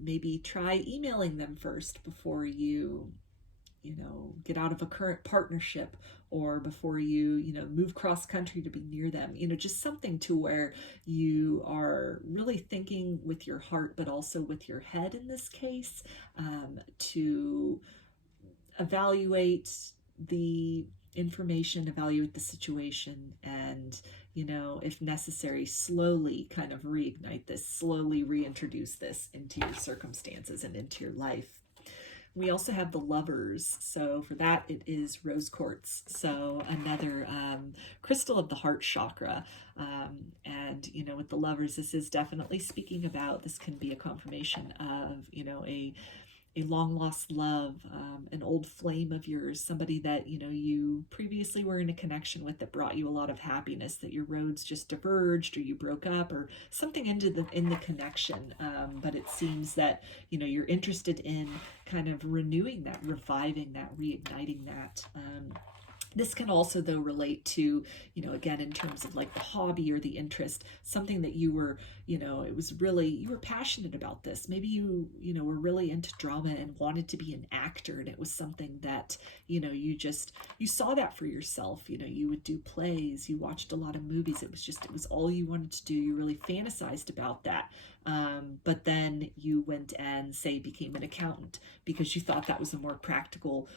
maybe try emailing them first before you, get out of a current partnership, or before you, move cross country to be near them, just something to where you are really thinking with your heart, but also with your head in this case, to evaluate the information, evaluate the situation, and, if necessary, slowly kind of reignite this, slowly reintroduce this into your circumstances and into your life. We also have the Lovers. So for that, it is rose quartz. So another crystal of the heart chakra. And, with the Lovers, this is definitely speaking about, this can be a confirmation of, a long lost love, an old flame of yours, somebody that, you previously were in a connection with that brought you a lot of happiness, that your roads just diverged, or you broke up, or something in the connection. But it seems that, you're interested in kind of renewing that, reviving that, reigniting that. This can also, though, relate to, again, in terms of like the hobby or the interest, something that you were, it was really, you were passionate about this. Maybe you were really into drama and wanted to be an actor, and it was something that, you saw that for yourself. You would do plays, you watched a lot of movies. It was all you wanted to do. You really fantasized about that. But then you went and, say, became an accountant because you thought that was a more practical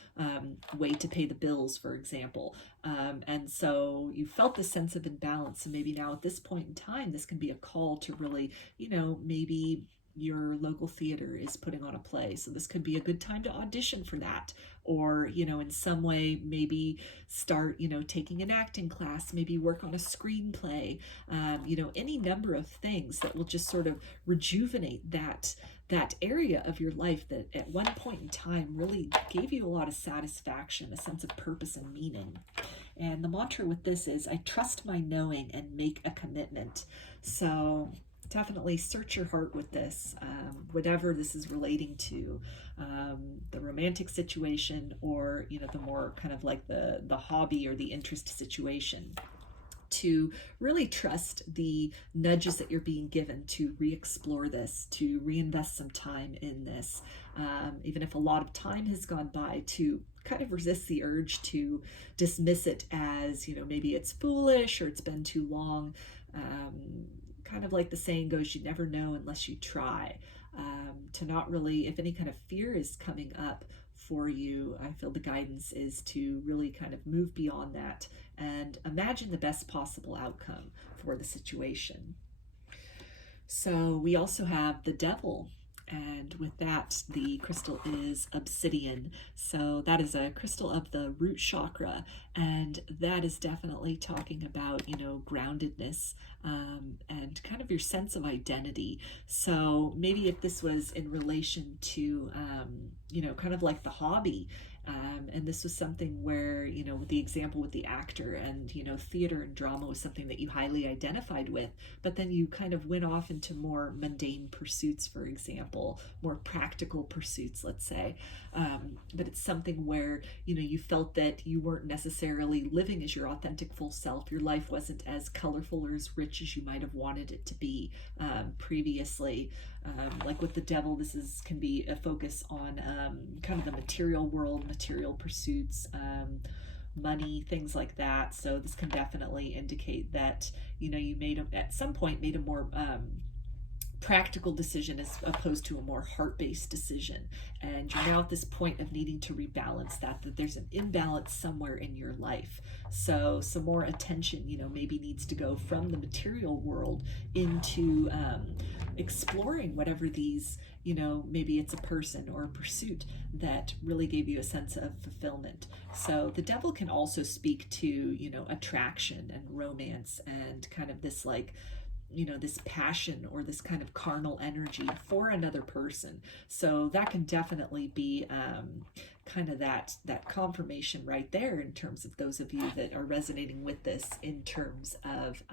way to pay the bills, for example. And so you felt this sense of imbalance. And maybe now at this point in time, this can be a call to really, maybe your local theater is putting on a play. So this could be a good time to audition for that. Or, in some way, maybe start, taking an acting class, maybe work on a screenplay, any number of things that will just sort of rejuvenate that area of your life that at one point in time really gave you a lot of satisfaction, a sense of purpose and meaning. And the mantra with this is, I trust my knowing and make a commitment. So definitely search your heart with this, whatever this is relating to, the romantic situation, or, the more kind of like the hobby or the interest situation. To really trust the nudges that you're being given to re-explore this, to reinvest some time in this, even if a lot of time has gone by, to kind of resist the urge to dismiss it as, maybe it's foolish or it's been too long. Kind of like the saying goes, you never know unless you try. To not really, if any kind of fear is coming up for you, I feel the guidance is to really kind of move beyond that and imagine the best possible outcome for the situation. So we also have the Devil. And with that, the crystal is obsidian. So that is a crystal of the root chakra. And that is definitely talking about, groundedness, and kind of your sense of identity. So maybe if this was in relation to, kind of like the hobby, and this was something where, with the example with the actor, and, theater and drama was something that you highly identified with, but then you kind of went off into more mundane pursuits, for example, more practical pursuits, let's say. But it's something where, you felt that you weren't necessarily living as your authentic full self. Your life wasn't as colorful or as rich as you might have wanted it to be previously. Like with the devil, this can be a focus on kind of the material world, material pursuits, money, things like that. So this can definitely indicate that, you at some point made a more practical decision as opposed to a more heart-based decision, and you're now at this point of needing to rebalance that there's an imbalance somewhere in your life. So some more attention maybe needs to go from the material world into exploring whatever these maybe it's a person or a pursuit that really gave you a sense of fulfillment. So the devil can also speak to attraction and romance and kind of this this passion or this kind of carnal energy for another person. So that can definitely be kind of that confirmation right there in terms of those of you that are resonating with this in terms of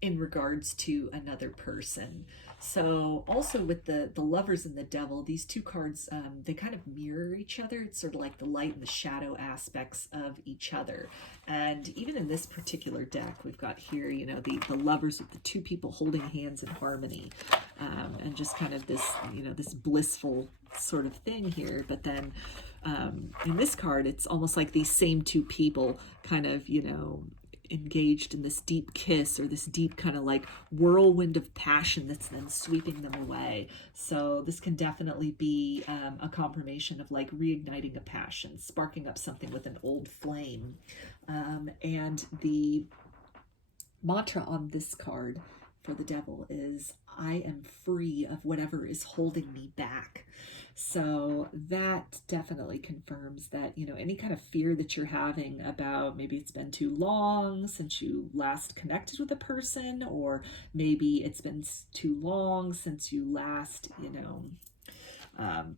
in regards to another person. So also with the lovers and the devil, these two cards, they kind of mirror each other. It's sort of like the light and the shadow aspects of each other. And even in this particular deck, we've got here, the lovers with the two people holding hands in harmony, and just kind of this, this blissful sort of thing here. But then in this card, it's almost like these same two people kind of, engaged in this deep kiss or this deep kind of like whirlwind of passion that's then sweeping them away. So this can definitely be a confirmation of like reigniting a passion, sparking up something with an old flame. And the mantra on this card for the devil is, I am free of whatever is holding me back. So that definitely confirms that, any kind of fear that you're having about maybe it's been too long since you last connected with a person, or maybe it's been too long since you last,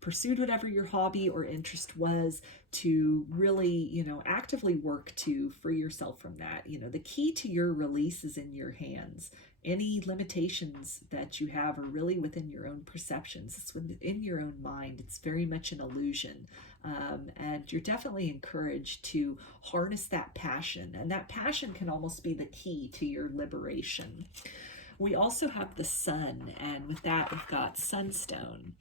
pursued whatever your hobby or interest was, to really, actively work to free yourself from that. The key to your release is in your hands. Any limitations that you have are really within your own perceptions. It's within your own mind. It's very much an illusion. And you're definitely encouraged to harness that passion. And that passion can almost be the key to your liberation. We also have the sun. And with that, we've got sunstone.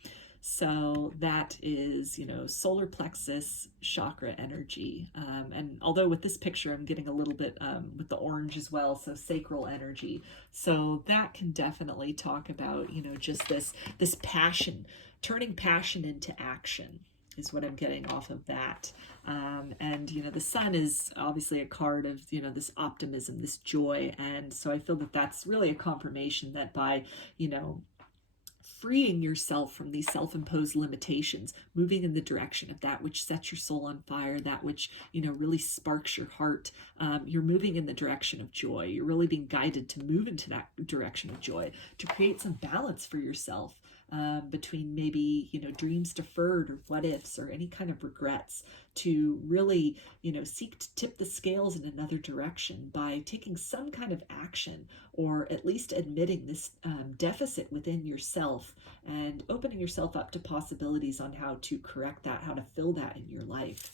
So that is, solar plexus chakra energy. And although with this picture, I'm getting a little bit with the orange as well, so sacral energy. So that can definitely talk about, just this passion, turning passion into action is what I'm getting off of that. And, the sun is obviously a card of, this optimism, this joy. And so I feel that that's really a confirmation that by, freeing yourself from these self-imposed limitations, moving in the direction of that which sets your soul on fire, that which, really sparks your heart. You're moving in the direction of joy. You're really being guided to move into that direction of joy, to create some balance for yourself between maybe, dreams deferred or what ifs or any kind of regrets, to really, seek to tip the scales in another direction by taking some kind of action, or at least admitting this deficit within yourself and opening yourself up to possibilities on how to correct that, how to fill that in your life.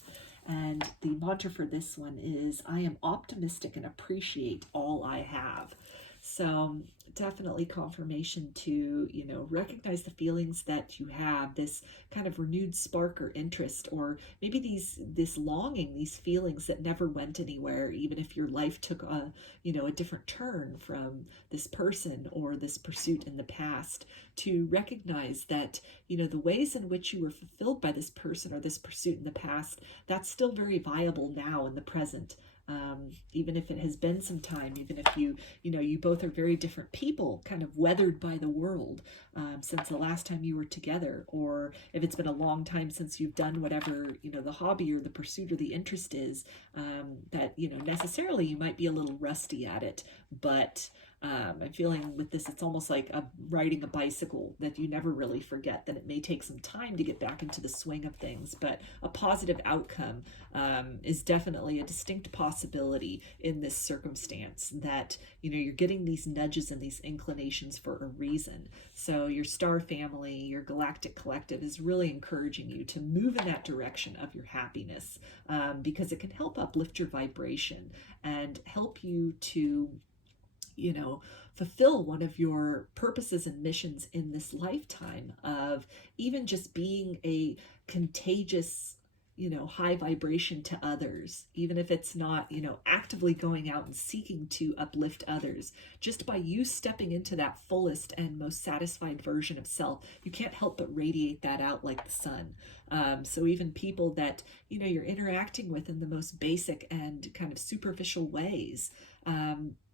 And the mantra for this one is, I am optimistic and appreciate all I have. So definitely confirmation to, recognize the feelings that you have, this kind of renewed spark or interest, or maybe this longing, these feelings that never went anywhere, even if your life took a different turn from this person or this pursuit in the past, to recognize that, the ways in which you were fulfilled by this person or this pursuit in the past, that's still very viable now in the present. even if it has been some time, even if you both are very different people, kind of weathered by the world since the last time you were together, or if it's been a long time since you've done whatever, the hobby or the pursuit or the interest is, that, necessarily you might be a little rusty at it, but I'm feeling with this, it's almost like riding a bicycle, that you never really forget, that it may take some time to get back into the swing of things, but a positive outcome is definitely a distinct possibility in this circumstance, that, you're getting these nudges and these inclinations for a reason. So your star family, your galactic collective is really encouraging you to move in that direction of your happiness, because it can help uplift your vibration and help you to fulfill one of your purposes and missions in this lifetime, of even just being a contagious, high vibration to others, even if it's not, actively going out and seeking to uplift others. Just by you stepping into that fullest and most satisfied version of self, you can't help but radiate that out like the sun. So even people that, you're interacting with in the most basic and kind of superficial ways,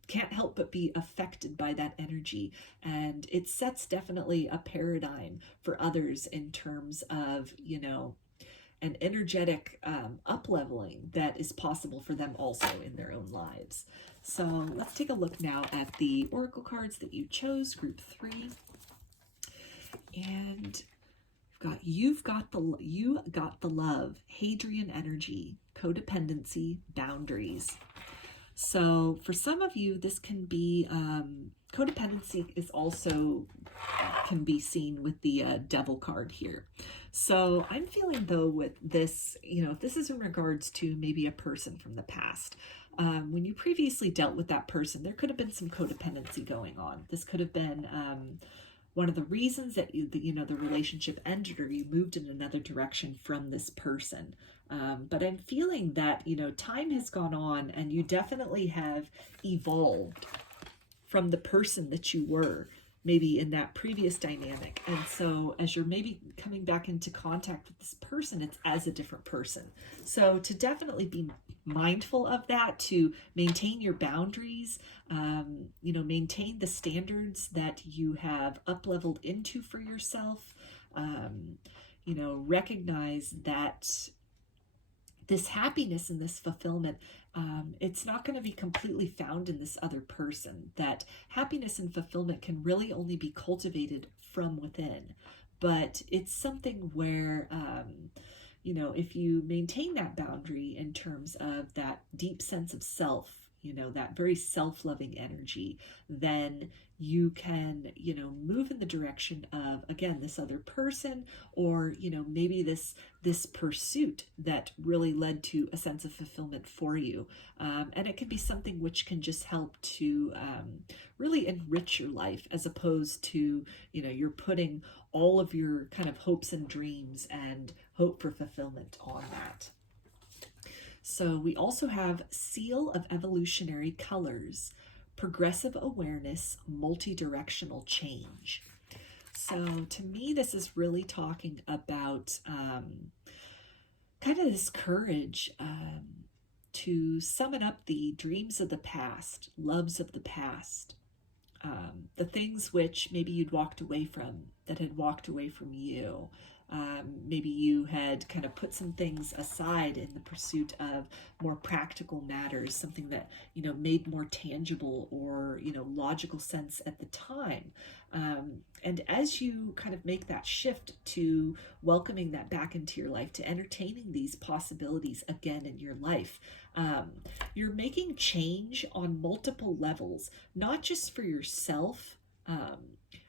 can't help but be affected by that energy. And it sets definitely a paradigm for others in terms of, an energetic up-leveling that is possible for them also in their own lives. So let's take a look now at the oracle cards that you chose, group 3. And you got the love, Hadrian energy, codependency, boundaries. So for some of you, this can be, codependency is also can be seen with the devil card here. So I'm feeling, though, with this, if this is in regards to maybe a person from the past, when you previously dealt with that person, there could have been some codependency going on. This could have been one of the reasons that the relationship ended, or you moved in another direction from this person. But I'm feeling that, time has gone on, and you definitely have evolved from the person that you were maybe in that previous dynamic. And so as you're maybe coming back into contact with this person, it's as a different person. So to definitely be mindful of that, to maintain your boundaries, maintain the standards that you have up-leveled into for yourself, recognize that this happiness and this fulfillment, it's not going to be completely found in this other person. That happiness and fulfillment can really only be cultivated from within. But it's something where, if you maintain that boundary in terms of that deep sense of self, that very self-loving energy, then you can, move in the direction of, again, this other person, or, maybe this pursuit that really led to a sense of fulfillment for you. And it can be something which can just help to really enrich your life, as opposed to, you're putting all of your kind of hopes and dreams and hope for fulfillment on that. So we also have Seal of Evolutionary Colors, Progressive Awareness, Multi-Directional Change. So to me, this is really talking about kind of this courage to summon up the dreams of the past, loves of the past, the things which maybe you'd walked away from, that had walked away from you. Maybe you had kind of put some things aside in the pursuit of more practical matters, something that, made more tangible or, logical sense at the time. And as you kind of make that shift to welcoming that back into your life, to entertaining these possibilities again in your life, you're making change on multiple levels, not just for yourself.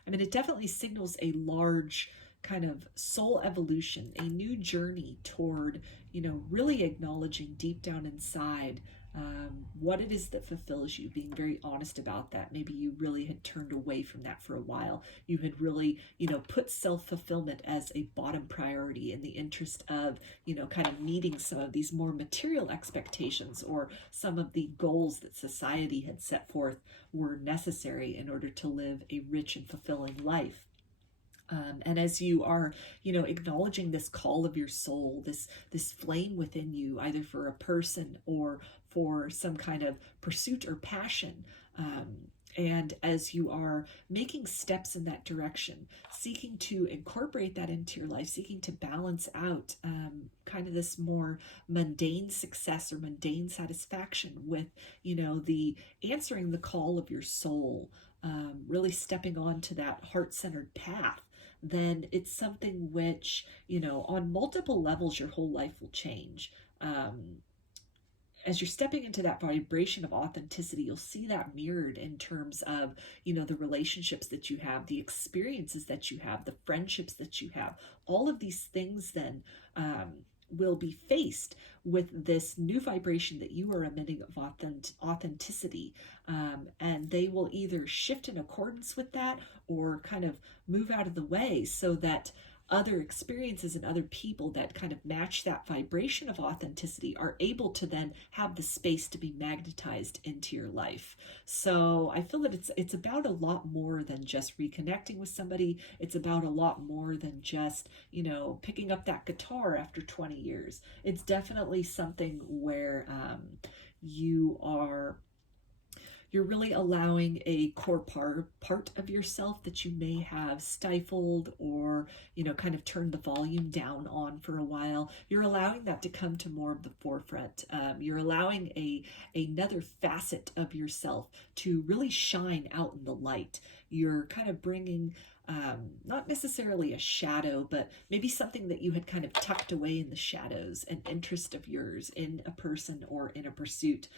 It definitely signals a large kind of soul evolution, a new journey toward, really acknowledging deep down inside what it is that fulfills you, being very honest about that. Maybe you really had turned away from that for a while. You had really, put self-fulfillment as a bottom priority in the interest of, kind of meeting some of these more material expectations, or some of the goals that society had set forth were necessary in order to live a rich and fulfilling life. And as you are, acknowledging this call of your soul, this flame within you, either for a person or for some kind of pursuit or passion, and as you are making steps in that direction, seeking to incorporate that into your life, seeking to balance out kind of this more mundane success or mundane satisfaction with, the answering the call of your soul, really stepping onto that heart-centered path, then it's something which, on multiple levels, your whole life will change. As you're stepping into that vibration of authenticity, you'll see that mirrored in terms of, the relationships that you have, the experiences that you have, the friendships that you have. All of these things then will be faced with this new vibration that you are emitting of authenticity. And they will either shift in accordance with that or kind of move out of the way so that other experiences and other people that kind of match that vibration of authenticity are able to then have the space to be magnetized into your life. So I feel that it's about a lot more than just reconnecting with somebody. It's about a lot more than just, picking up that guitar after 20 years. It's definitely something where you're really allowing a core part of yourself that you may have stifled or, kind of turned the volume down on for a while. You're allowing that to come to more of the forefront. You're allowing another facet of yourself to really shine out in the light. You're kind of bringing not necessarily a shadow, but maybe something that you had kind of tucked away in the shadows, an interest of yours in a person or in a pursuit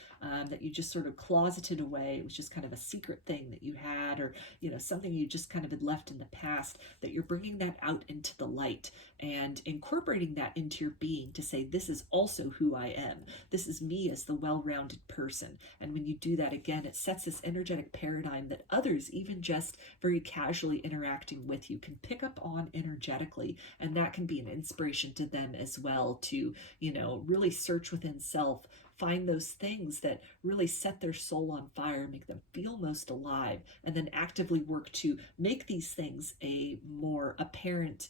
that you just sort of closeted away. It was just kind of a secret thing that you had, or, something you just kind of had left in the past, that you're bringing that out into the light and incorporating that into your being to say, this is also who I am. This is me as the well-rounded person. And when you do that, again, it sets this energetic paradigm that others, even just very casually interacting with you, can pick up on energetically. And that can be an inspiration to them as well to, really search within self, find those things that really set their soul on fire, make them feel most alive, and then actively work to make these things a more apparent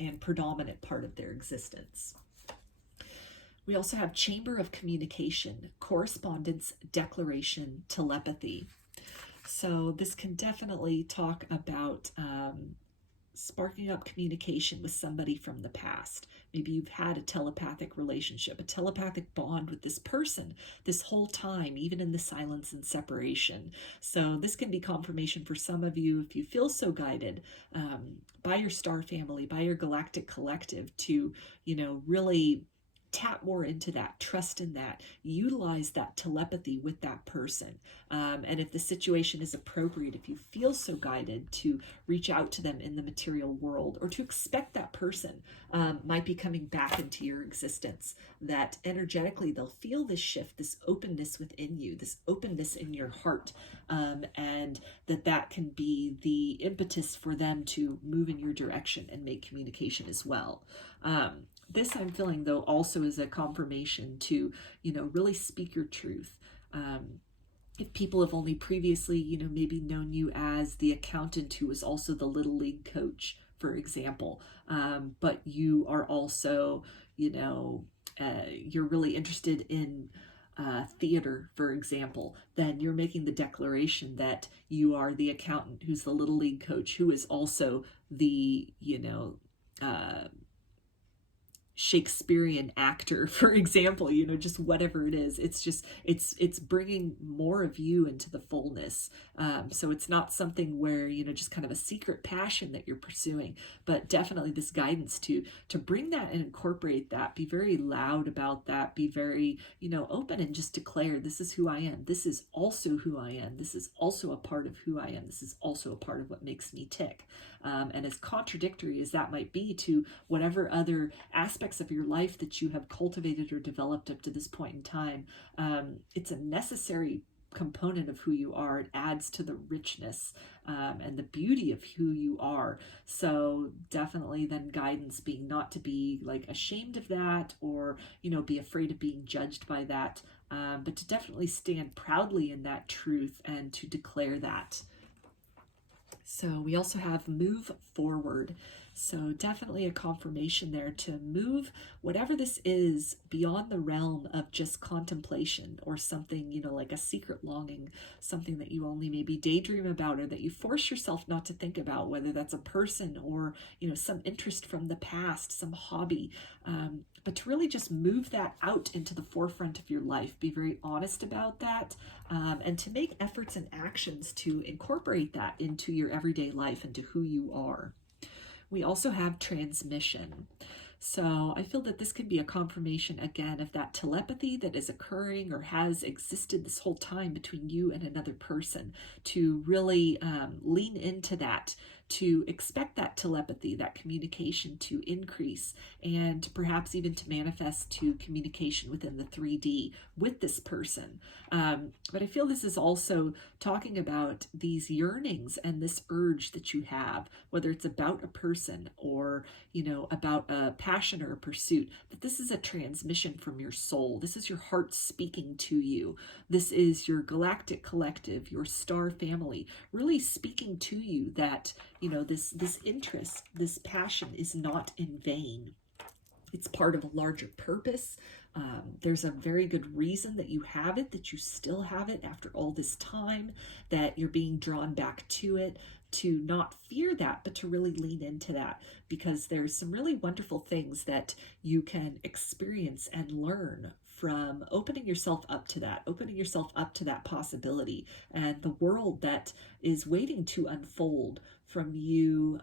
and predominant part of their existence. We also have chamber of communication, correspondence, declaration, telepathy. So this can definitely talk about sparking up communication with somebody from the past. Maybe you've had a telepathic relationship, a telepathic bond with this person this whole time, even in the silence and separation. So this can be confirmation for some of you, if you feel so guided by your star family, by your galactic collective, to, really tap more into that, trust in that, utilize that telepathy with that person. And if the situation is appropriate, if you feel so guided to reach out to them in the material world, or to expect that person might be coming back into your existence, that energetically they'll feel this shift, this openness within you, this openness in your heart, and that can be the impetus for them to move in your direction and make communication as well. This I'm feeling, though, also is a confirmation to, really speak your truth. If people have only previously, maybe known you as the accountant who was also the Little League coach, for example, but you are also, you're really interested in theater, for example, then you're making the declaration that you are the accountant who's the Little League coach, who is also the, Shakespearean actor, for example, just whatever it is. It's bringing more of you into the fullness. So it's not something where, just kind of a secret passion that you're pursuing, but definitely this guidance to bring that and incorporate that, be very loud about that, be very, open, and just declare, this is who I am. This is also who I am. This is also a part of who I am. This is also a part of what makes me tick. And as contradictory as that might be to whatever other aspects of your life that you have cultivated or developed up to this point in time, it's a necessary component of who you are. It adds to the richness and the beauty of who you are. So definitely then guidance being not to be like ashamed of that, or, be afraid of being judged by that, but to definitely stand proudly in that truth and to declare that. So we also have move forward. So definitely a confirmation there to move whatever this is beyond the realm of just contemplation or something, you know, like a secret longing, something that you only maybe daydream about or that you force yourself not to think about, whether that's a person or, you know, some interest from the past, some hobby. But to really just move that out into the forefront of your life, be very honest about that, and to make efforts and actions to incorporate that into your everyday life, into who you are. We also have transmission. So I feel that this can be a confirmation again of that telepathy that is occurring or has existed this whole time between you and another person, to really lean into that, to expect that telepathy, that communication to increase, and perhaps even to manifest to communication within the 3D with this person. But I feel this is also talking about these yearnings and this urge that you have, whether it's about a person or, you know, about a passion or a pursuit, that this is a transmission from your soul. This is your heart speaking to you. This is your galactic collective, your star family, really speaking to you that, you know, this interest, this passion is not in vain. It's part of a larger purpose. There's a very good reason that you have it, that you still have it after all this time, that you're being drawn back to it, to not fear that, but to really lean into that, because there's some really wonderful things that you can experience and learn from opening yourself up to that possibility, and the world that is waiting to unfold from you,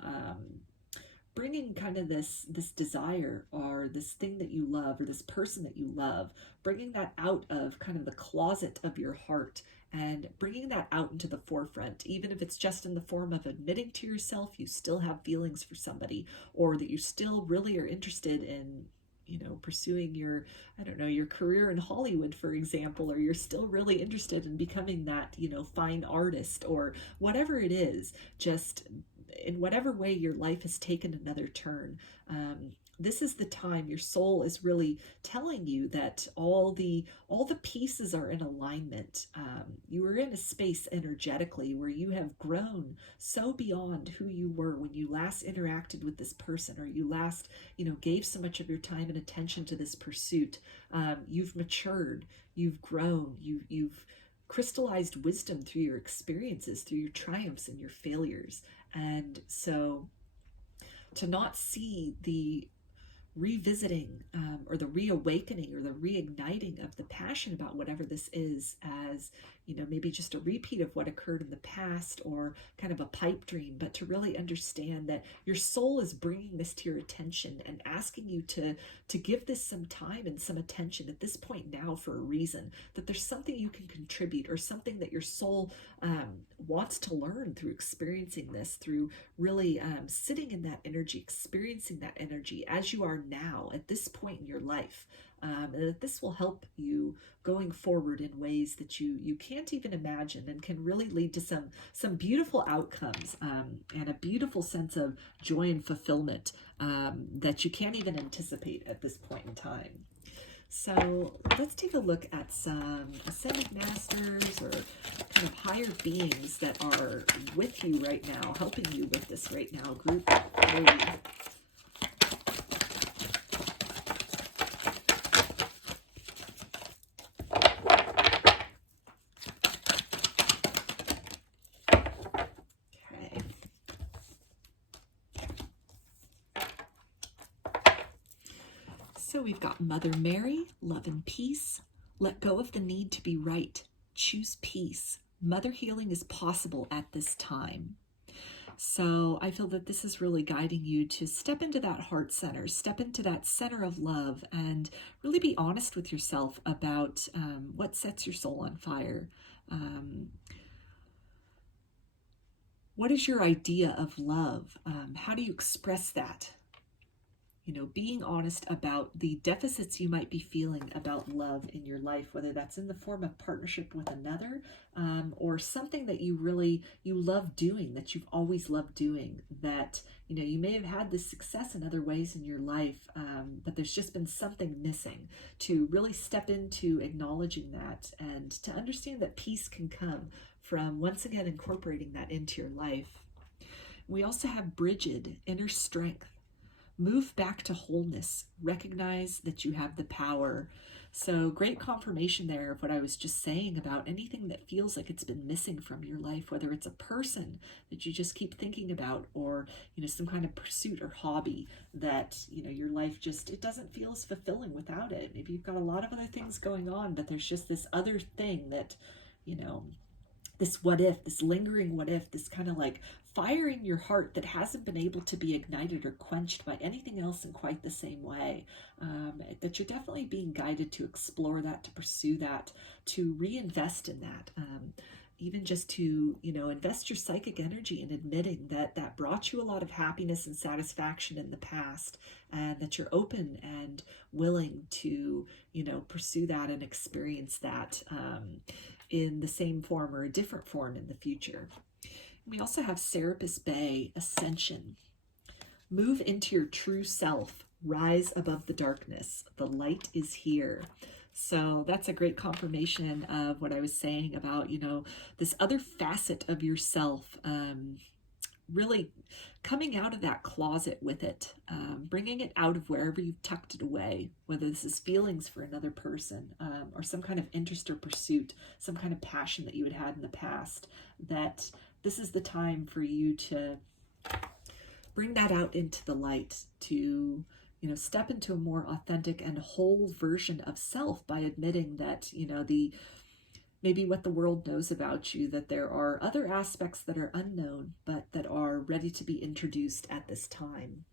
bringing kind of this desire or this thing that you love or this person that you love, bringing that out of kind of the closet of your heart and bringing that out into the forefront, even if it's just in the form of admitting to yourself you still have feelings for somebody, or that you still really are interested in, you know, pursuing your, I don't know, your career in Hollywood, for example, or you're still really interested in becoming that, you know, fine artist, or whatever it is, just in whatever way your life has taken another turn. This is the time your soul is really telling you that all the pieces are in alignment. You are in a space energetically where you have grown so beyond who you were when you last interacted with this person, or you last, you know, gave so much of your time and attention to this pursuit. You've matured, you've grown, you've crystallized wisdom through your experiences, through your triumphs and your failures. And so to not see the revisiting or the reawakening or the reigniting of the passion about whatever this is as, you know, maybe just a repeat of what occurred in the past or kind of a pipe dream, but to really understand that your soul is bringing this to your attention and asking you to give this some time and some attention at this point now for a reason, that there's something you can contribute or something that your soul wants to learn through experiencing this, through really sitting in that energy, experiencing that energy as you are now at this point in your life. And that this will help you going forward in ways that you can't even imagine, and can really lead to some beautiful outcomes, and a beautiful sense of joy and fulfillment that you can't even anticipate at this point in time. So let's take a look at some ascended masters or kind of higher beings that are with you right now, helping you with this right now. Group 3. So we've got Mother Mary, love and peace. Let go of the need to be right. Choose peace. Mother healing is possible at this time. So I feel that this is really guiding you to step into that heart center, step into that center of love, and really be honest with yourself about what sets your soul on fire. What is your idea of love? How do you express that? You know, being honest about the deficits you might be feeling about love in your life, whether that's in the form of partnership with another, or something that you love doing, that you've always loved doing, that, you know, you may have had this success in other ways in your life, but there's just been something missing. To really step into acknowledging that, and to understand that peace can come from once again incorporating that into your life. We also have Brigid, inner strength. Move back to wholeness. Recognize that you have the power. So great confirmation there of what I was just saying about anything that feels like it's been missing from your life, whether it's a person that you just keep thinking about, or, some kind of pursuit or hobby that, your life just, it doesn't feel as fulfilling without it. Maybe you've got a lot of other things going on, but there's just this other thing that, this what if, this lingering what if, this kind of like fire in your heart that hasn't been able to be ignited or quenched by anything else in quite the same way, that you're definitely being guided to explore that, to pursue that, to reinvest in that, even just to, invest your psychic energy in admitting that that brought you a lot of happiness and satisfaction in the past, and that you're open and willing to, pursue that and experience that in the same form or a different form in the future. We also have Serapis Bay, Ascension. Move into your true self. Rise above the darkness. The light is here. So that's a great confirmation of what I was saying about, this other facet of yourself, really coming out of that closet with it, bringing it out of wherever you've tucked it away, whether this is feelings for another person, or some kind of interest or pursuit, some kind of passion that you had in the past, that this is the time for you to bring that out into the light, to step into a more authentic and whole version of self by admitting that, maybe what the world knows about you, that there are other aspects that are unknown, but that are ready to be introduced at this time.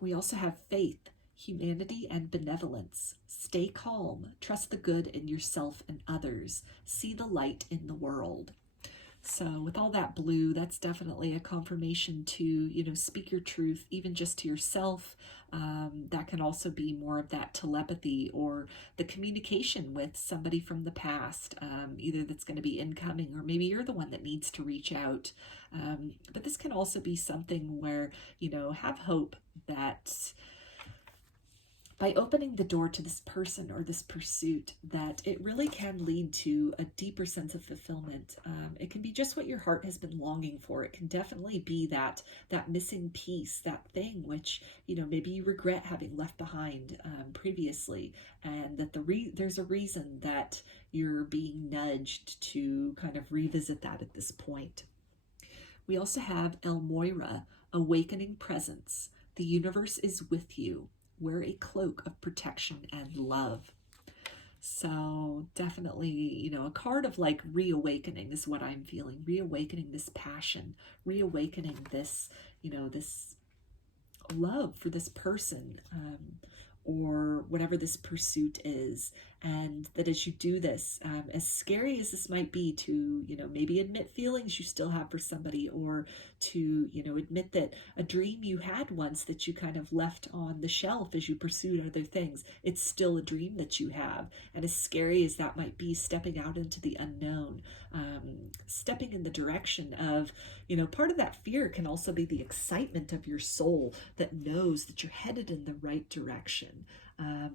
We also have faith, humanity, and benevolence. Stay calm, trust the good in yourself and others, see the light in the world. So with all that blue, that's definitely a confirmation to, speak your truth, even just to yourself. That can also be more of that telepathy or the communication with somebody from the past, either that's going to be incoming, or maybe you're the one that needs to reach out. But this can also be something where, have hope that by opening the door to this person or this pursuit, that it really can lead to a deeper sense of fulfillment. It can be just what your heart has been longing for. It can definitely be that missing piece, that thing which, maybe you regret having left behind previously, and that there's a reason that you're being nudged to kind of revisit that at this point. We also have El Moira, Awakening Presence. The universe is with you. Wear a cloak of protection and love. So definitely, a card of like reawakening is what I'm feeling. Reawakening this passion, reawakening this, this love for this person, or whatever this pursuit is. And that as you do this, as scary as this might be to, maybe admit feelings you still have for somebody, or to, admit that a dream you had once that you kind of left on the shelf as you pursued other things, it's still a dream that you have. And as scary as that might be, stepping out into the unknown, stepping in the direction of, part of that fear can also be the excitement of your soul that knows that you're headed in the right direction.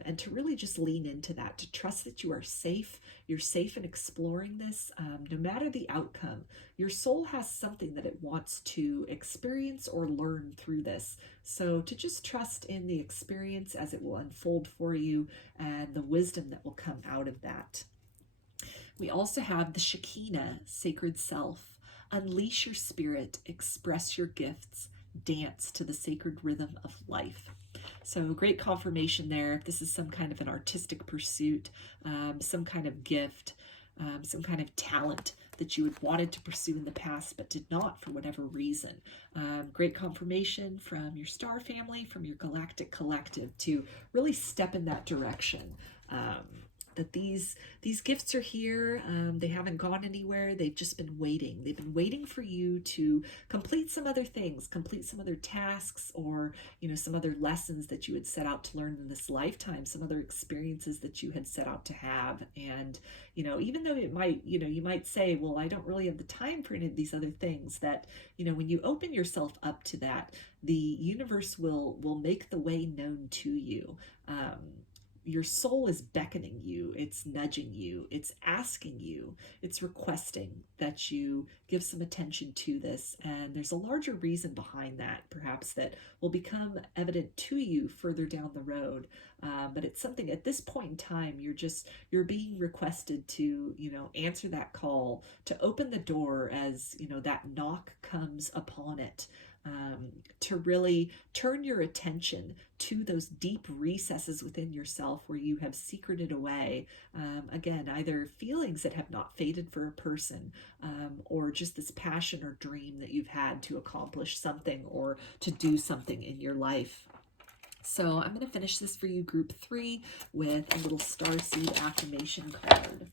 And to really just lean into that, to trust that you are safe. You're safe in exploring this, no matter the outcome. Your soul has something that it wants to experience or learn through this. So to just trust in the experience as it will unfold for you, and the wisdom that will come out of that. We also have the Shekinah, Sacred Self. Unleash your spirit, express your gifts, dance to the sacred rhythm of life. So great confirmation there. If this is some kind of an artistic pursuit, some kind of gift, some kind of talent that you had wanted to pursue in the past but did not for whatever reason. Great confirmation from your star family, from your galactic collective, to really step in that direction. That these gifts are here. They haven't gone anywhere. They've just been waiting. They've been waiting for you to complete some other things, complete some other tasks, or some other lessons that you had set out to learn in this lifetime, some other experiences that you had set out to have. And even though it might, you might say, well, I don't really have the time for any of these other things, that when you open yourself up to that, the universe will make the way known to you. your soul is beckoning you, it's nudging you, it's asking you, it's requesting that you give some attention to this. And there's a larger reason behind that, perhaps, that will become evident to you further down the road. But it's something at this point in time, you're being requested to, answer that call, to open the door as, that knock comes upon it. To really turn your attention to those deep recesses within yourself where you have secreted away, again, either feelings that have not faded for a person, or just this passion or dream that you've had to accomplish something or to do something in your life. So I'm going to finish this for you, group 3, with a little Starseed affirmation card.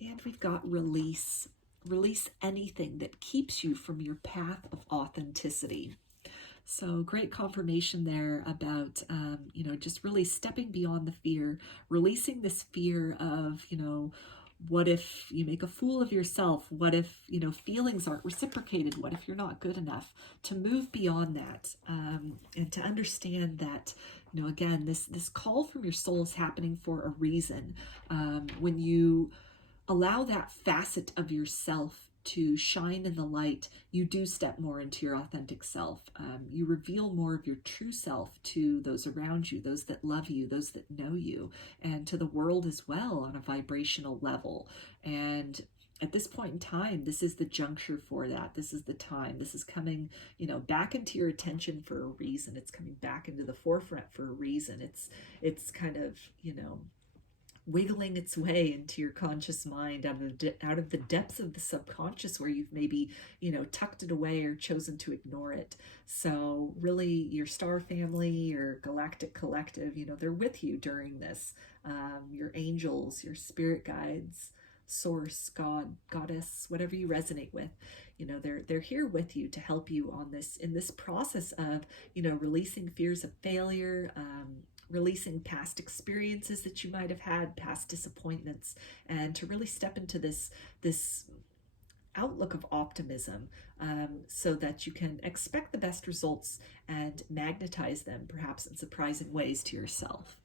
And we've got release. Release anything that keeps you from your path of authenticity. So great confirmation there about, just really stepping beyond the fear, releasing this fear of, what if you make a fool of yourself? What if, feelings aren't reciprocated? What if you're not good enough? To move beyond that, and to understand that, again, this call from your soul is happening for a reason. When you allow that facet of yourself to shine in the light, you do step more into your authentic self. You reveal more of your true self to those around you, those that love you, those that know you, and to the world as well on a vibrational level. And at this point in time, this is the juncture for that. This is the time. This is coming, back into your attention for a reason. It's coming back into the forefront for a reason. It's kind of, wiggling its way into your conscious mind out of the depths of the subconscious where you've maybe, tucked it away or chosen to ignore it. So really, your star family, your galactic collective, they're with you during this. Your angels, your spirit guides, source, God, goddess, whatever you resonate with, they're here with you to help you on this, in this process of, releasing fears of failure, releasing past experiences that you might have had, past disappointments, and to really step into this outlook of optimism, so that you can expect the best results and magnetize them, perhaps in surprising ways, to yourself.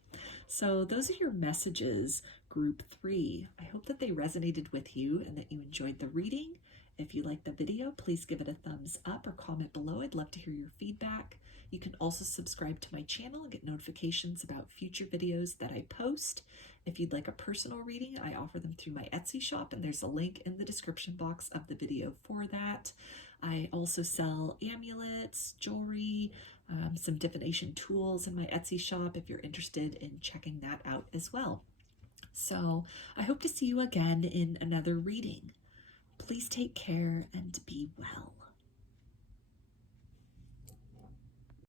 So those are your messages, group 3. I hope that they resonated with you and that you enjoyed the reading. If you liked the video, please give it a thumbs up or comment below. I'd love to hear your feedback. You can also subscribe to my channel and get notifications about future videos that I post. If you'd like a personal reading, I offer them through my Etsy shop, and there's a link in the description box of the video for that. I also sell amulets, jewelry, some divination tools in my Etsy shop if you're interested in checking that out as well. So I hope to see you again in another reading. Please take care and be well.